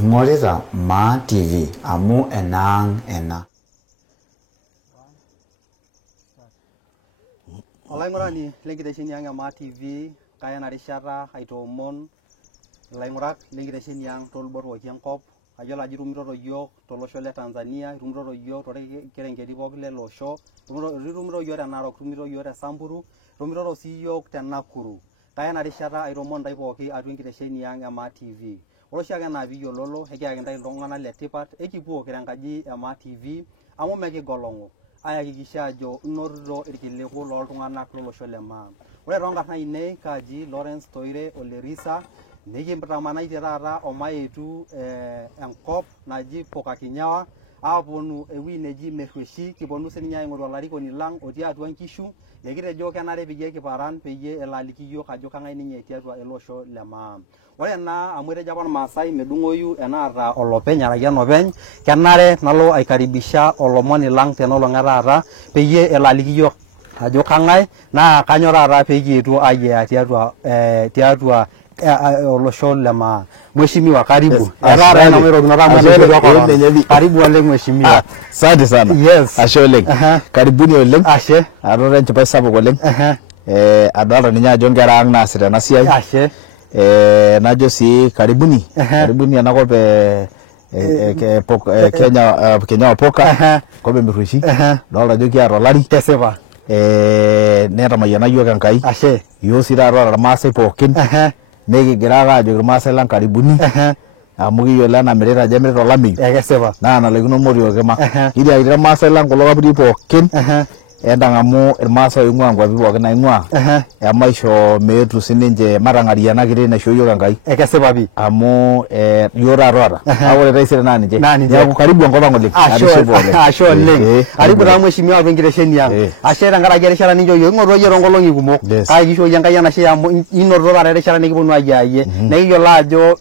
Ingorita Ma TV amu enang ena. Olaingurani lenkitesheni ang Ma TV kaya narishata aitoomon ilaingurak lenkitesheni ang tolubot enkop ayiolo ajo itumito yiok tolosho le Tanzania, itumito yiok torkerenketi pookin lele osho, itumito yiok te Narok, itumito yiok te Samburu, itumito sii yiok te Nakuru. Kaya narishata aitoomon ntae pookin atua enkitesheni ang Ma TV. Ore oshiake enaa piiyiololo ekiaki ntae iltung'anak letipat ekipuo tenkaji Ma TV amu mekigolong'o ayakikisha ajo inotito irkiliku looltung'anak lolosho le maa. Ore toonkarn ainei kaaji Lawrence Toire Olerisa nikimtamanatie taata omaetu enkop naji Pokakinyawa aaponu ewueji neji Merrueshi, kiponu sininye aing'oru olarikoni lang otii atua nkishu lekitejo kenare peyie kiparan peyie elo aliki yiok ajo kang'ae ninye tiatua ele osho le maa. Ore ena amu etejo apa irmaasai medung'oyu enaata olopeny araki enopeny, kenare nalo aikaribisha olomoni lang tenolong etaata peyie elo aliki yiok ajo kang'ae naa kanyo taata peekietuo ayiaya tiatua olosho le maa. Mheshimiwa, karibu. Karibu oleng mheshimiwa. Asante sana. Yes. Ashe oleng. Karibuni oleng. Ashe. Adolta enchipai sapuk oleng. Adolta ninye ajo nkera ang naasita ena siai. Ashe. Najo sii karibuni. Karibuni enakop Kenya Poka. Kobe Merrueshi. Adolta ajo kiata olari. Kesipa. Netamayiana yiok Enkai. Ashe. Yiok sii taata irmaasai pookin. Nekigira ake ajoki irmaasai lang karibuni. Amu kiyiolo ena mirita ajo emirita olameyu. Kesipa. Naa nalaikino morio kima. Kitiakita irmaasai lang kulo kaputi pookin. Entang'amu irmaasai oing'ua nkwapi pookin naing'ua. Emaisho meetu sininche matang'arie ena kiti naishoo yiok Enkai. Kesipa pi. Amu yiok taata oota. Ore taisere naa ninche. Neeku karibu enkop ang oleng. Ashe oleng. Karibu taa mheshimiwa atua enkitesheni ang. Ashe tenkaraki erishata nincho yiok. Ing'orutua yiok toonkolong'i kumok. Kake kishoo yie Enkai enashe amu inotito taata erishata nikiponu ayiayie. Nekiyiolo ajo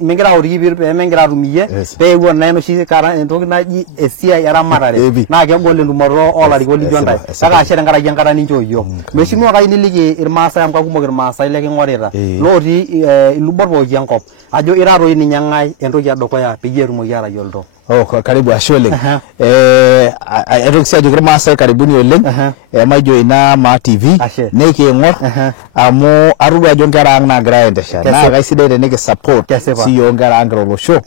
mingira aoriki peemegira atum iyie peewuo naa enoshi kata entoki naji esiai eramatare. Naa kegol entumoto olarikok lijo ntae. Kake ashe tenkaraki enkata nincho yiok. Mheshimiwa, kayieu niliki irmaasai amu kakumok irmaasai leking'orita lotii ilubot pooki enkop ajo ira toi ninye ng'ae entoki edukuya peyie etumoki atayiolito. Karibu, ashe oleng. Aitoki sii ajoki irmaasai karibuni oleng. Maijo ina Ma TV nekiing'or amu atodua ajo nkera ang naagira aendesha. Naa kaisidai tenekisupport sii yiok nkera ang kira olosho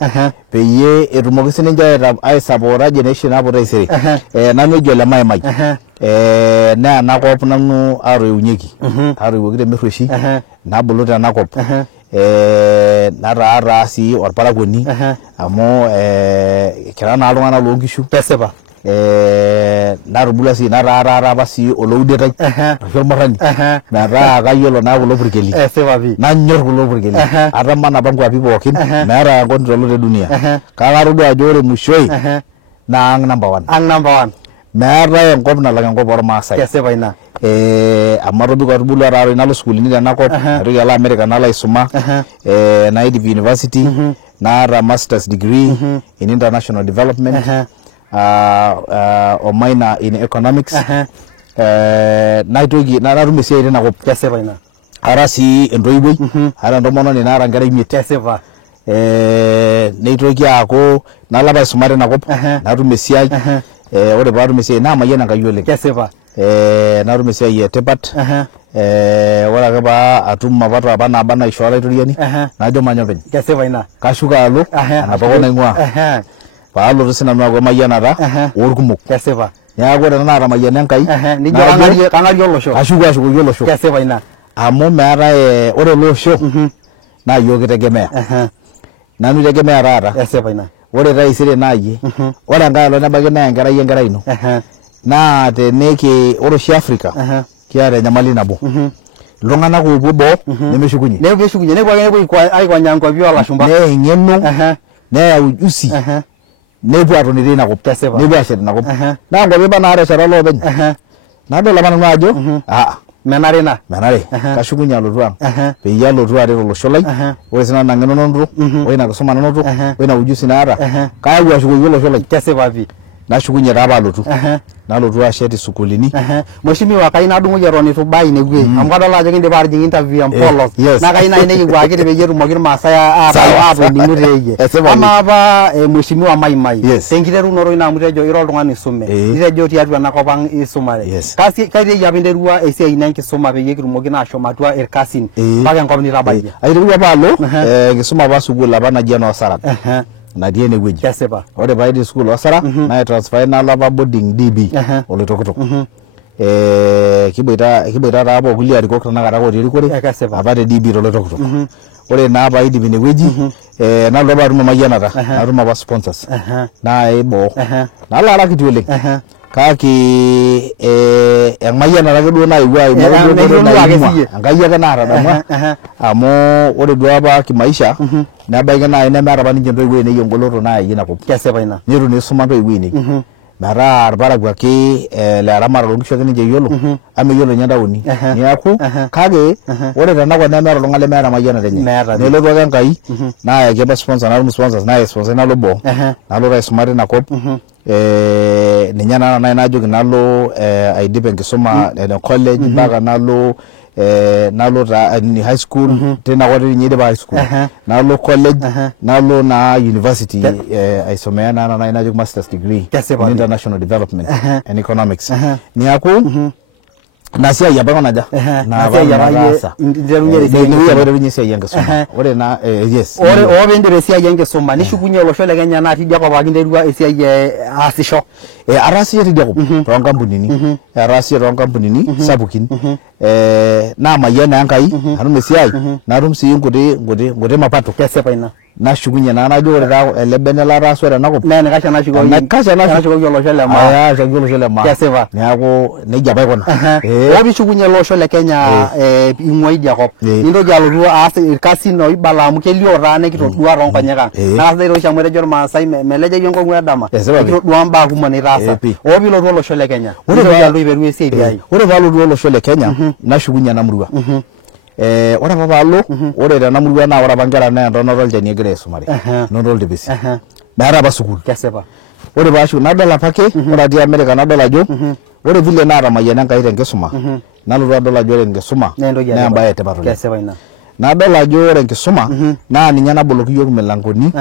peyie etumoki sininche aisupporta generation napuo taisere. Nanu ejo ole Maimai. Naa enakop nanu atoiunyieki. Atoiwuoki te Merrueshi. Nabulu tenakop. Nataa sii orparakuoni amu kira naa iltung'anak loonkishu. Kesipa. Natubulua sii nataa apa sii oloudetai ashu ormurrani metaa kayiolo naa kulo purkeli. Nanyorr kulo purkeli. Ataman apa nkwapi pookin meeta enkop tolo te dunia. Kake atodua ajo ore mushoi naa ang number one. Ang number one. Meetai enkop nalak enkop ormaasai. Kesipa ina. Amu atobiko atubulua taata nalo sukuulini tenakop, naitoki alo America nalo aisuma, naidip university, naata masters degree in international development, o minor in economics. Naitoki natum esiai tinakop. Kesipa ina. Ara sii entoiwuoi, ara entomononi naata nkera imiet. Kesipa. Neitoki aaku nalo apa aisuma tinakop, natum esiai. Ore paatum esiai naamayian Enkai oleng. Kesipa. Natum esiai etipat. Ore ake paa atum mapato apa naaba naishoo olaitoriani najo manya openy. Kesipa ina. Kashuko alo enapakop naing'ua paalotu sinanu aaku emayianata orkumok. Kesipa. Neeku ore tenakata amayiana Enkai nijo kang'arie olosho. Kashukoki olosho. Kesipa ina. Amu meetai ore ele osho naa yiok kitegemea. Nanu itegemea taata. Kesipa ina. Ore taisere naa yie. Ore enkae alo nebaiki naa enkerai enkerai ino. Naa ore oshi Africa kiata enyamali nabo. Iltung'anak oopuo boo nemeshukunye. Nepuo ake aikonya nkwapi oolashumba. Neya eng'eno, neya ujuzi, nepuo atoni tinakop, nepuo ashet inakop. Naa nkwapi apa naatesheta loopeny. Nadol apa nanu ajo menare ina. Menare. Kashukunye alotu ang. Peyie alotu aret olosho lai. Ore sinanu ina ng'eno nanotito, ore ina kisuma nanotito, ore ina ujuzi naata, kayau ashukoki olosho lai. Kesipa pi. nashukunye taa alotu nalotu ashet sukulini mheshimiwa kaina dungu jeroni to bai ne gwe am kadol ajo kinde bar jing interview am polos na kaina ine gwa kide be jeru mogir masaya aba nimureye ama ba mheshimiwa mai tenkiteru noro ina mutejo iro oltung'ani sume itejo tiatua na kopang isumare kasi kaide ya binderua esia ina nkisuma be yekiru mogina asho matua erkasin pake nkop ni tabayia aiterua palo kisuma ba sukul apa naji no sarat na diene gweji kesipa ore baidi school osara na transfer na lava boarding DB olitokitok kiboita tapo kulia arikok tanakata ko tirikore apa te DB olitokitok ore na baidi bine gweji na loba rumo mayanata na rumo ba sponsors na ebo na lara kiti oleng kaki emayanata ke duo na iwa ngayaka na radama amo ore duo apa kimaisha na baige na ina mara bani jendo iwe ne yongoloto na yina ko kesipa ina niru ne suma to iwe ne mara arbara gwake la ramara lo ngisho nje yolo ame yolo nyanda uni ni aku kage ore tana ko na mara lo ngale mara mayana renye ne lo ga ngai na ya ke sponsor na sponsors na sponsor na lo bo na lo rais mari na kop ni nyana na jogi na lo aidipe ngisoma na college baga na lo ni high school tena wale nyide ba high school na lo college na lo na university aisomea na ina jogi master's degree in international development and economics ni ako nasia ya bana naja na ya nderunya nyese yanga soma ore na yes ore obendere sia yanga soma nishukunye olosho le Kenya na tidia kwa baginderua esia ye asisho arasi yeti diako ronga mbunini arasi ronga mbunini sabukin na mayana yankai hanu mesiai na rumsi ngode mapato kesepa ina na shukunye na na jore da lebene la raswera nako na kasha na shugo olosho le ma ya shugo olosho le ma kesepa ni ako ne jabai kona obi shukunye olosho le Kenya ingoi diako nindo jalo as kasino ibala mukelio rane kitodua rongo nyaka na zero shamwere jor masai meleje yongo ngwedama kitodua mba kumani rasa obi lo olosho le Kenya ore jalo iberu esi dai ore balo olosho le Kenya na shukunye na murua ore babalo ore da namurwa na ora bangara na ndo no jani gre sumare no rol de bisi dara basukul kesepa ore bashu na dola pake ora di America na dola jo ore vile na ramayana ngai renge suma na lo dola jo renge suma na mbaye te batole kesepa ina na dola jo renge suma na ninya na boloki yogi melangoni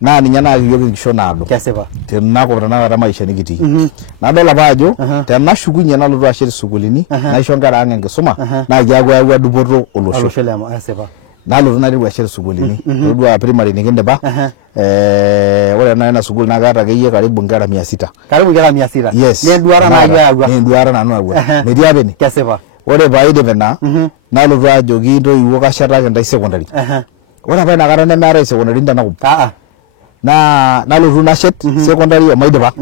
na ninya na yogi gishona ado kesepa tena ko na ra maisha ni giti na dola bajo tena shugunye na lo ashiri sukulini na shongara ngenge suma na jago ya duboto olosho le ma kesepa na lo na ri ashiri sukulini rodwa primary ni ngende ba ore na sukul na gata geye karibu ngara 600 yes ne duara na agwa ne duara na no agwa media beni kesepa ore baide bena na lo va jogi ndo iwo ka shata kenda secondary ore ba na gara ne mara secondary ndana ku na lo runa shet secondary o maide ba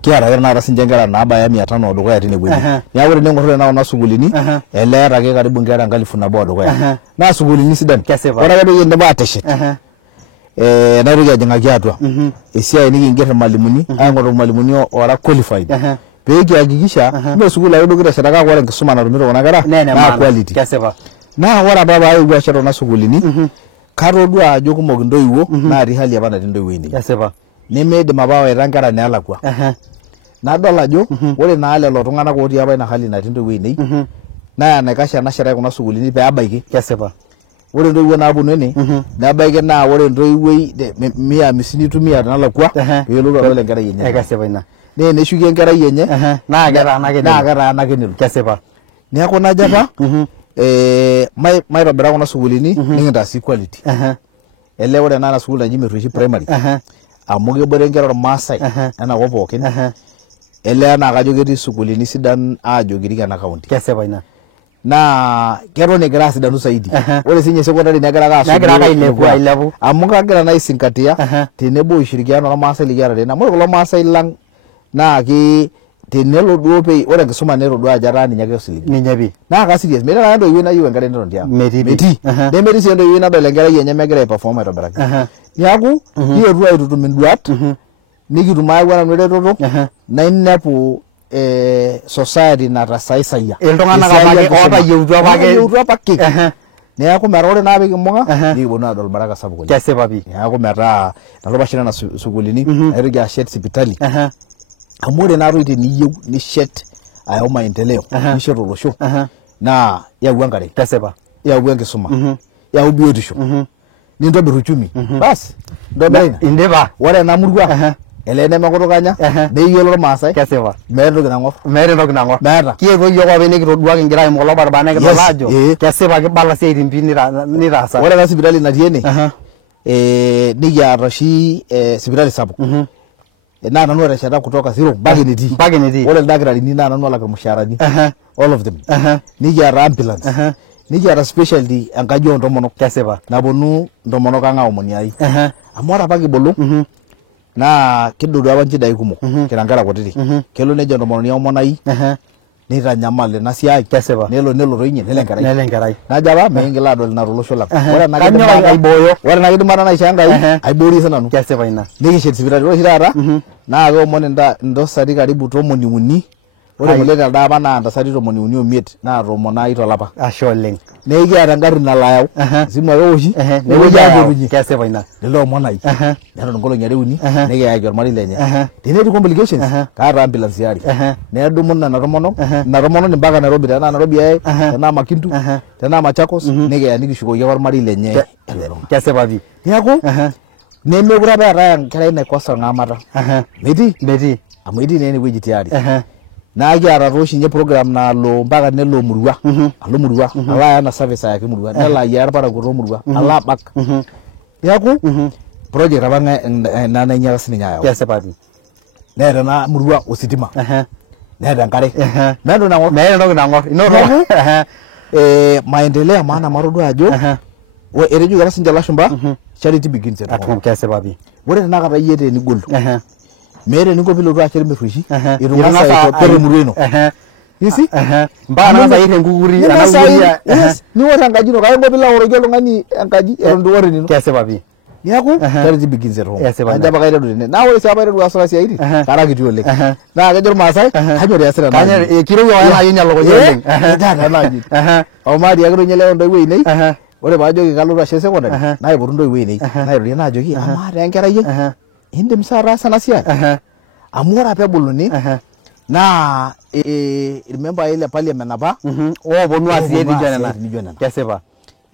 kiara na rasin jengara na ba ya 500 odo ya tine bweni ya ore ne ngoro na sugulini elera ke karibu ngara ngalifu na bodo ya na sugulini sidan ore ga yende ba teshet na ruga jenga kiatwa esia ni ngere malimuni angoro malimuni ora qualified peki hakikisha ndio sukula yodo kira shiraka kwa ngisoma na rumiro na gara na quality kesepa na wara baba ayo gwa shiro na sukulini karodwa ajo kumogi ndo iwo na ri hali abana ndo iweni kesepa nemede mabawa erangara ne alakwa na dola jo ore na ale lo tungana ko ti aba na hali na ndo iweni na kasha na shiraka kuna sukulini pe abaiki kesepa ore ndo iwo na abu nene na abaiki na ore ndo iwe mia misini tu mia na alakwa yelo ro le ngara yenya kesepa ina ne shuge ngara yenye na gara na kenil kesepa ni ako na jaba mai robera kuna sugulini ninga si quality ele ore na sugul na jimi rushi primary amuge bore ngero masai ana go boken ele na ga jogedi sugulini sidan a jogiri kana county kesepa ina na kero ne grasi danu saidi ore sinye secondary ne gara ka ilevu amuga gara na isinkatia tenebo ushirikiano na masai ligara na mo lo masai lang na ki tenelo duope ore ngisoma nero dua jarani nyake osili ni nyabi na ka serious mera na ndo yuna yu ngare ndo ndia meti de meri si ndo yuna ndo ngare yenye megere perform ero baraki yaku hiyo ruwa itutu minduat niki tumai wana nwele toto na innepu society na rasaisa ya iltungana ka bage ota yeudwa bage neeku metaa ore naa pikimbung'a nikiponu adol baraka sapuk oleng. Kesipa pii. Neeku metaa nalo nena sukuulini naitoki ashet sipitali amu ore naatoi teniyieu nishet ayau maendeleo nishet olosho naa yau enkare, kesipa, yau enkisuma, yau biotisho, nintobir uchumi. Bas, ntobira indipa. Ore ena murua ele nemekutukanya neyiolo irmaasai, kesipa, meeta entoki nang'or, meeta entoki nang'or, meeta. Kietuo yiok openy nikitoduaki kigira aimu kulo baribarani kidol ajo kesipa kibala siaitin pii nitaasa. Ore ena sipitali natii ene nikiata oshi sipitali sapuk naa nanu atesheta kutoka zero mpaka enetii. Ore ildakitarini naa nanu alak irmushaarani, all of them. Nikiata ambulance, nikiata specialty enkaji oontomonok, kesipa, naponu ntomonok ang' aomoniai. Amu ore apa kibulu naa kidodu apa nchidai kumok kira nkera kutitik. Kelo nejo ntomononi aomonai nitanyamal ina siai, kesipa, nelo toi ninye nelo enkerai. Najo apa meingila adol ina tolosho lang. Ore ena kidimata naisho Enkai aiborie sinanu. Kesipa ina. Nikishet sipitali. Ore oshi taata naa keomon ntasati karibu 13. Ore ngole telde apa naa ntasati 35 naatomonai tolapa. Ashe oleng. Nekiata engarri nalo ayau, simu ake ewoshi nepuoi aapotunye. Kesipa ina. Lelo omon ai neton nkolong'i are uni nikiyaki ormarei lenye. Tenetii complications kaata ambulance are. Nedumu nena tomononi mpaka Nairobi, tenaa Nairobi eyai, tenaa Makindu, tenaa Machakos, nikiya nikishukoki ake ormarei lenye. Kesipa pii. Neeku nemekure apa eetae enkerai naikosa orng'amata. Metii. Amu etii naa enewueji tiari. Naa kiata tooshi nye program nalo mpaka nelo murua, alo aya ena service ayaki murua, nelo ayiaya irparakuo toomurua, alo abak. Neeku project apa ina nainyaka sininye ayau. Kesipa pii. Neeta ena murua ositima, neeta enkare, meeta entoki nang'or. Inoto maendeleo maana matodua ajo etejo apa sinche lashumba charity begins at home. Kesipa pii. Ore tenakata yie tenigolu meeta eninko piilotu ashet mirrushi itu ng'asa aitobirr emurua ino. Isi? Mpaka nang'asa ayier enkukuri, niwor enkaji ino, kake piilo aoroki oltung'ani enkaji eton itu iwor enino. Kesipa pii. Neeku charity begins at home. Ajo apa kaiteru tene. Naa ore sii apa aiteru aas isiaitin kara kiti oleng. Naa kejo irmaasai kanyorr easita naaji. Kirowua ake naaji ina lukunya oleng. Taata naaji. Omaati ake ninye leo ntoiwuo ainei. Ore paajoki kalotu ashet secondary naipotu ntoiwuo ainei. Nairorie naajoki amaa taa enkerai ai indim saa ataasa ena siai. Amu ore apa ebuluni naa irmembai le parliament apa ooponu aasie nijo nena. Kesipa.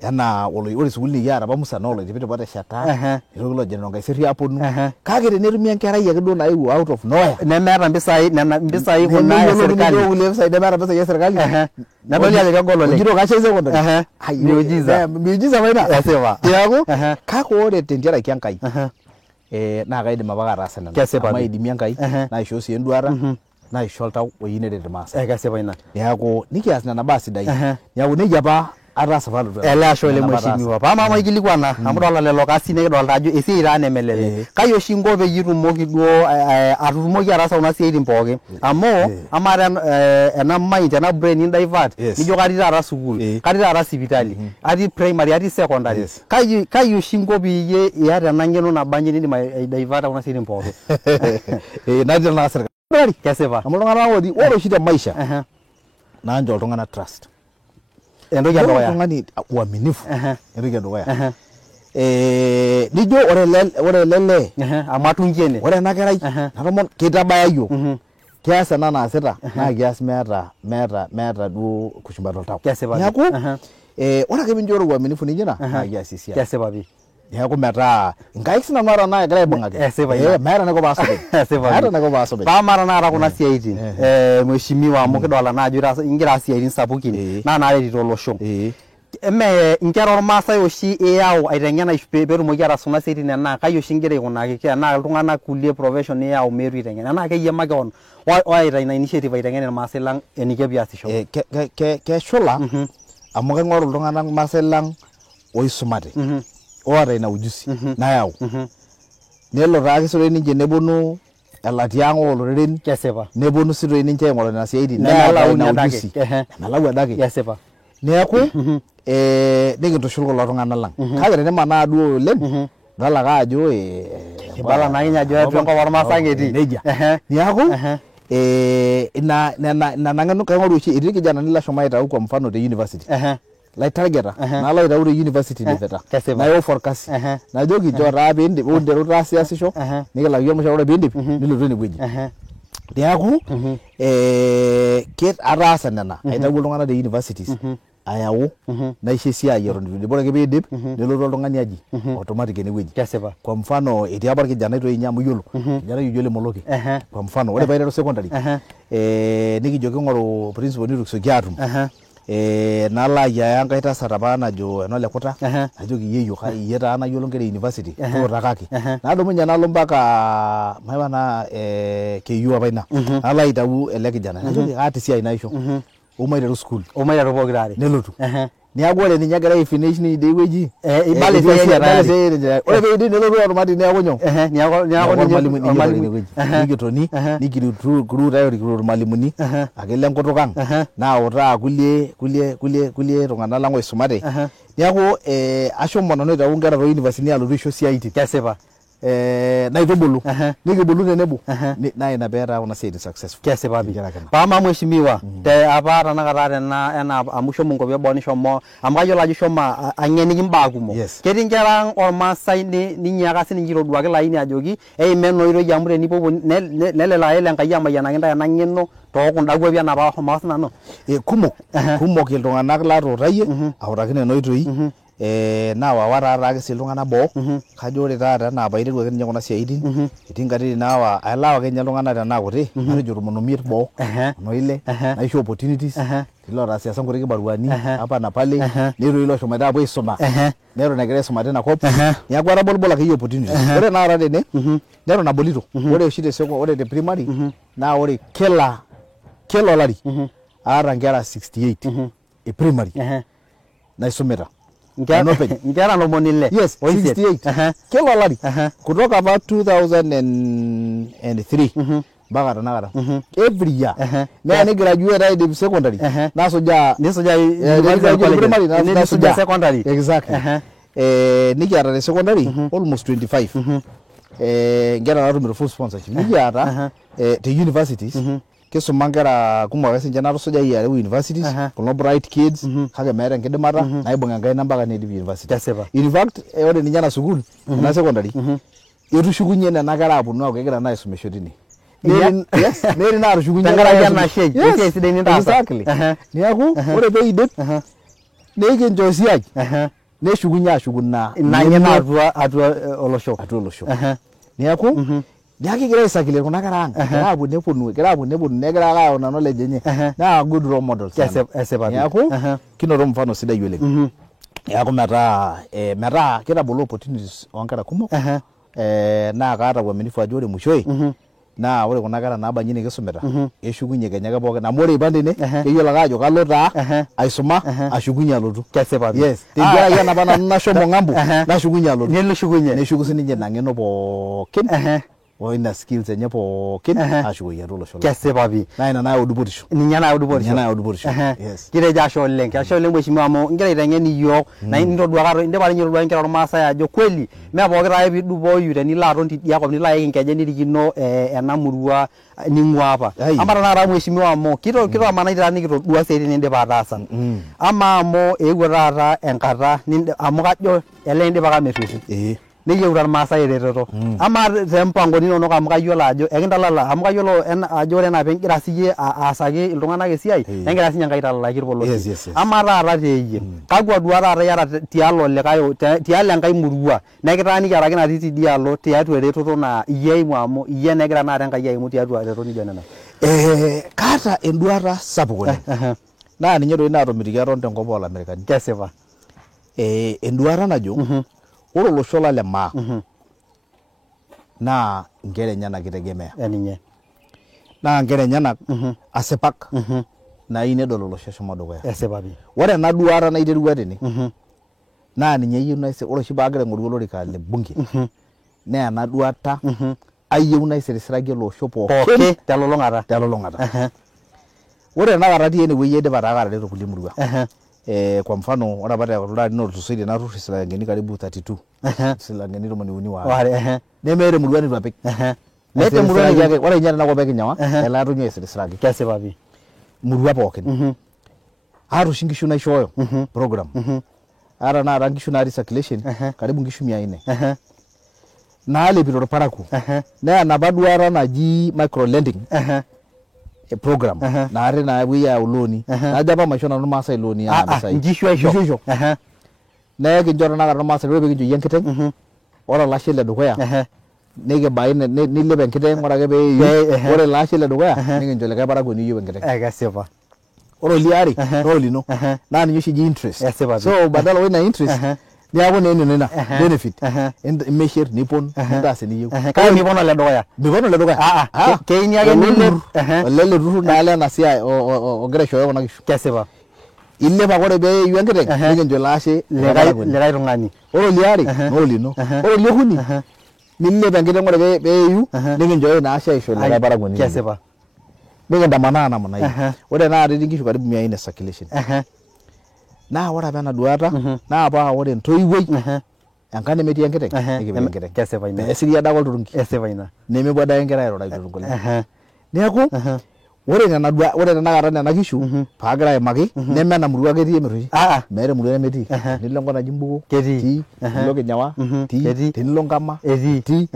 Enaa ore sukuul nikiata apa Musa naa oloitipitipa teshata, nitoki ilo General Nkaiseri aponu. Kake tenetumi enkerai ake duo naewuo out of nowhere nemeeta mpisai kuna esirkali, nemeeta mpisai esirkali, nedoli ajo kegol oleng. Ejito kashet secondary. Miujiza apa ina. Kesipa. Neeku kake ore tentiaraki Enkai naa kaidim apa ataasa nena. Kesipa. Amu aidimie Enkai naishoo sii enduata naisho oltau oyieu neret irmaasai. Kesipa ina. Neeku nikias nena baa sidain. Neeku nejia apa ataasa palotu. Ele ashe oleng mheshimiwa. Paa mama ikilikwana amu dol lelo kasi nikidolta ajo esiai taa nemelelek. Kai oshi inko peyie itumoki duo atumoki ataasa kuna siaitin pookin. Amu amaa ena mind ena brain divert nijo katii taata sukuul, katii taata sipitali, atii primary, atii secondary. Kai oshi inko peyie iyata ena ng'eno nabanyi nidim aidivert kuna siaitin pookin. Natii naa serkali. Kesipa. Amu iltung'anak otii ore oshi te maisha naa nche iltung'anak trust. Entoki edukuya. Oltung'ani uaminifu. Entoki edukuya. Nijo ore lele amu atungiene. Ore ena kerai natomon kitabaya yiok. Kias ena naasita naa kias meeta duo kushumba toltau. Kesipa. Neeku ore ake pinjo ore uaminifu nijo ina naa kias esiai. Kesipa pii. Neeku metaa inkaik sinanu ara naa egira aibung'aki. Meeta enaiko paasopeny. Paa tanakata kuna siaitin mheshimiwa amu kidolta naa ajo ingira aas siaitin sapukin naa naaretito olosho. Eme inkera ormaasai oshi iyau aiteng'en peetumoki ataas kuna siaitin enaa kai oshi ingira aikunaki enaa iltung'anak kulie profession iyau meetu aiteng'en enaa keyie makeon oita ina initiative aiteng'en irmaasai lang eniko peasisho. Keshula amu kaing'oru iltung'anak maasai lang oisumate. Oota ina ujuzi nayau. Nelo taa kisore ninche neponu elatia ang' oloreren. Kesipa. Neponu sii toi ninche aing'oru nena siaitin nemelau ina ujuzi. Nemelau adake. Kesipa. Neeku nikintushul kulo tung'anak lang. Kake tenemanaa duo oleng idol ake ajo ibala naa ninye ajo etua enkop ormaasai etii. Nejia. Neeku nena ng'eno kaing'oru oshi etii irkijanani lashomo aitau kwa mfano te university. laitargeta nalo aitayu te university niveta nayo forecast najoki jora piindip underu taasiasisho nikilaki ormushaara piindip nilotu enewueji neeku ataasa nena aitayu iltung'anak te universities ayau naisho esiai eton itu idip ore ake piidip nelotu oltung'ani aji automatic enewueji kwa mfano etii apa orkijanai toi ninye amu iyiolo kijanai ojo Lemoloki kwa mfano ore paiteru secondary nikijo king'oru principal nitukisuki aatum nalo ayiaya enkae tasat apa najo enolekuta najoki yeyio iyie taa nayiolo nkera university tuutakaki nadumunye nalo mpaka maiba naa KU apa ina nalo aitayu ele kijanai najoki kaata esiai naisho omaiteru school omaiteru pokirare nelotu neeku ore ninye egira aifinish ninye wueji ibale ore peidip nelotu automatic neeku nyoo neeku ormalimui nikitoni nikiruut irmalimuni ake lenkutuk ang nautaa kulie tung'anak lang oisumate neeku ashomo nanu aitayu nkera to university alotu aisho siaitin kesipa naitubulu nikibulu tenebo naa ina peeta kuna siaitin successful kesipa paama mheshimiwa te apa tanakata ena amu shomo nkopi eboo nishomo amu kayiolo ajo shomo ang'eniki mbaa kumok ketii nkera ormaasai ninyiaka sininche itoduaki laini ajoki eimen oitoi amu tenipuopuo nelelek ele Enkai amayianaki ntae ena ng'eno tookunda kwapi enapa homoas nanu kumok iltung'anak latuutayie autaki nena oitoi nawa taata ake sii iltung'anak boo kajo ore taata enaa paiteru ake ninye kuna siaitin etii nkatitin naawa alawa ake ninye iltung'anak tenaa kuti matejo tomon omiet boo noile naisho opportunities ilo taasiasa nkuti kibaruani hapa na pale nero ilo shomoita apuo aisuma neton egira aisuma tinakop neeku atabol ake opportunities ore naa taata tene neton abolito ore oshi ore te primary naa ore kila olari aata nkera 68 e primary naisumita nkera nomoni ile yes 68 kila olari kutoka apa 2003 mpaka tanakata every year na ni graduate aidip secondary nasuja primary nasuja secondary exactly nikiata te secondary almost 25 nkera natumito full sponsorship nikiata te universities kisuma nkera kumok ake sinche natusuja yare universities kulo bright kids kake meeta enkidimata naibung enkaina mpaka neidip university in fact ore ninye na school na secondary etushukunye nena kera aponu aaku kegira naa aisumisho tine neri naa tushukunye tenkaraki ena shei esiai sidai nintaasa exactly neeku ore peidip nekincho esiai neshukunye ashuku ina ng'eno atua olosho neeku kigira aisakile kuna kera ang kira apuo neponu negira ake ayau ina knowledge enye naa good role models neeku kinoto mfano sidai oleng neeku metaa kitabolo opportunities oonkera kumok naa kaata uaminifu ajo ore mushoi naa ore kuna kera naabanyi nikisumita eshukunye kenya ake pookin amu ore ipande ine keyiolo ake ajo kalo taa aisuma ashukunye alotu yes tendiaraki enapa nanu nashomo ng'ambu nashukunye alotu neshuku sininche ina ng'eno pookin oina skills enye pookin ashukoyie atua olosho kesipapi naa ina nayau dupotisho ninye nayau dupotisho yes kireja asho oleng mheshimiwa amu ngira aiteng'en iyiok na intoduaka indipa ninye aitoduaki nkera ormaasai ajo kweli mee pooki taa piidupoyu tenilo aton tidia kop nilo aik nkeje nirikino ena murua ning'ua apa ama tanakata mheshimiwa amu kitomanai taata nikitodua siaitin nindipa ataasa ama amu eewuo taata enkata amu kajo ele indipa ake amerrueshi neyieuta irmaasai eretoto ama te mpango ninonok amu kayiolo ajo ekintalala amu kayiolo ajo ore ena pingira siyie aasaki iltung'anak esiai engira sinye Enkai talalaki irpolosi ama taata teeyie kakwa duat taata iyata tialo likae tialo enkae murua nekitaaniki araki natii tidialo tiatua eretoto naa iyie eimu amu iyie negira naata Enkai aimu tiatua eretoto nijo nena kaata enduata sapuk oleng naa ninye doi naatomitiki aton tenkop oolamerikani kesipa enduata najo ore olosho le maa naa nkera enyenak kitegemea naa nkera enyenak asipak nayieu nedol olosho eshomo dukuya ore ena duata naiterua tene naa ninye eyieu ore oshi paagira aing'oru olorika le bunge naa ena duata ayieu naisirisiraki olosho pookin telulung'ata ore enakata tii enewueji aidipa taa atareto kulie murua kwa mfano ore apa tekulari notusuitie naturr silangeni karibu 32 silangeni 13 nemeeta emurua nitu apik meeta emurua ore ninye tenakop ekinyawa elaatunyua aisirisiraki kesipapi murua pookin aata oshi nkishu naishooyo program ara naata nkishu natii circulation karibu nkishu 400 naalepito irparakuo neya napa duata naji micro lending program naare napuoi ayau looni najo apa maisho nanu irmaasai looni sai nkishu aisho nekincho tanakata irmaasai ore pekincho yie enkiteng ore olashe le dukuya nikibai nilep enkiteng ore ake pee ore lashe le dukuya nikincho likae parakuoni iyieu enkiteng kesipa ore oliare naa olino naa ninye oshi eji interest so badala oina interest niaku naa ina benefit imesher nipon nintaas eniyieu kake mipon ole dukuya keini ake nilep olele turur naa lena siai ogira aishooyo kuna kishu kesipa ilep ake ore pee eyieu enkiteng nikincho ilaashe likae tung'ani ore oliare naa olino ore oliokuni nilep enkiteng ore pee eyieu nikinchooyo ina ashe aisho likae parakuoni kesipa nikintamanaa namna hiyo ore naa etii nkishu karibu 400 circulation naa ore apa ena duata naa paa ore entoiwuoi enkang nemetii enkiteng nikipik enkiteng kesipa ina esiri adake olturungi kesipa ina nemepuo adake nkera airuraki olturungi neeku ore tenakata nena kishu paagira aimaki neme ena murua ake etii emetii meeta emurua nemetii tenilo enkop naji mbuko ketii tenilo kinyawa tenilo nkama etii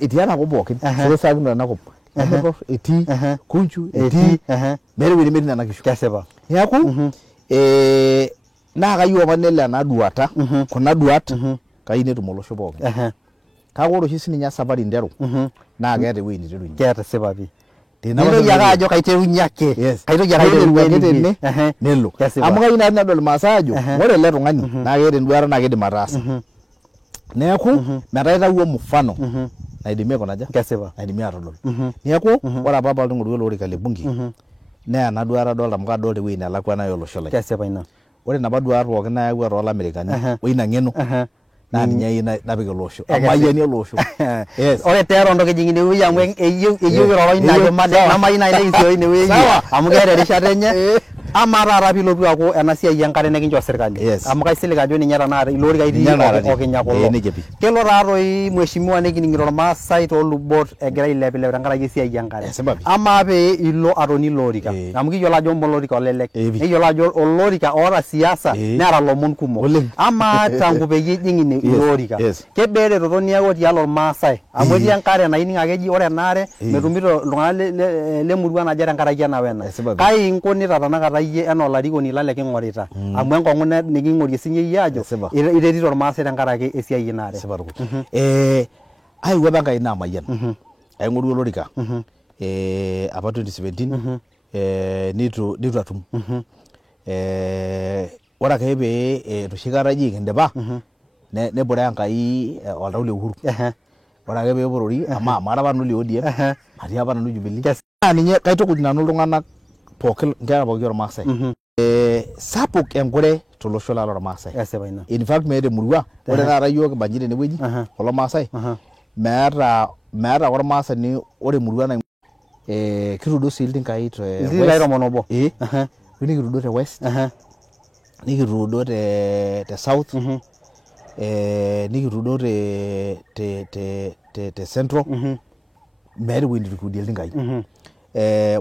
etii enakop pookin sikisakino enakop Emepor etii kunchu etii meeta ewueji nemetii nena kishu kesipa neeku naa kayieu apa nelo ena duata kuna duat kayieu netum olosho pookin kake ore oshi sininye safari interu naa keeta ewueji niterunye keeta sipa pii nitoki ake ajo kaiterunye ake kaitoki ake aiterunye tene nelo amu kayieu naa nedol irmaasai ajo ore ele tung'ani naa keeta enduata naa kidim ataasa neeku metaa itawuo mfano naidimi aikonaja kesipa naidimi atodol neeku ore apa oltung'ani oing'oru olorika le bunge naa ena duata adolta amu kadolta ewueji nelakwa nayo olosho lai kesipa ina ore napa duat pookin nayawua toolamerikani oina ng'eno naa ninye ayieu napik ele osho amayiani ele osho ore teero ntoki ejing inewueji amu eyieu kiroro ina ajo namayieu naaji nekisioi inewueji amu keeta erishata enye ama taata piilotu aaku ena siai enkare nekincho sirkali amu kaisilig ajo ninye tanakata ilo orika itii okinya kulo kelo taatoi mheshimiwa nekining'ito irmaasai toolubot egira ailepilep tenkaraki esiai enkare amaa pee ilo atoni ilo orika amu kiyiolo ajo mbo olorika olelek nikiyiolo ajo olorika oota siasa neeta lomon kumok amaa tangu peyie ijing ilo orika kebaa eretoto niaku tialo irmaasai amu etii enkare nayining ake eji ore enaare metumito iltung'anak lemurua naje tenkaraki ena wena kai inkonita tanakata yie enaa olarikoni lang leking'orita amu enkong'u niking'orie sinye yie ajo iretito irmaasai tenkaraki esiai ina are aewuo apa Enkai naamayian aing'oru olorika apa 2017 nitu atum ore ake pee enoshi kata ji kindipa nebore Enkai oltau le Uhuru ore ake pee eporori ama mara apa nanu le ODM atii apa nanu Jubilee naa ninye kaitukuj nanu iltung'anak pookin nkera pookin ormaasai sapuk enkure tolosho lang lormaasai in fact meeta emurua ore taata yiok kibanji tenewueji kulo maasai meeta ormaasani ore emurua na kitudo sii iltinkai nikitudo te west nikitudo te south nikitudo te central meeta ewueji nitukudie iltinkai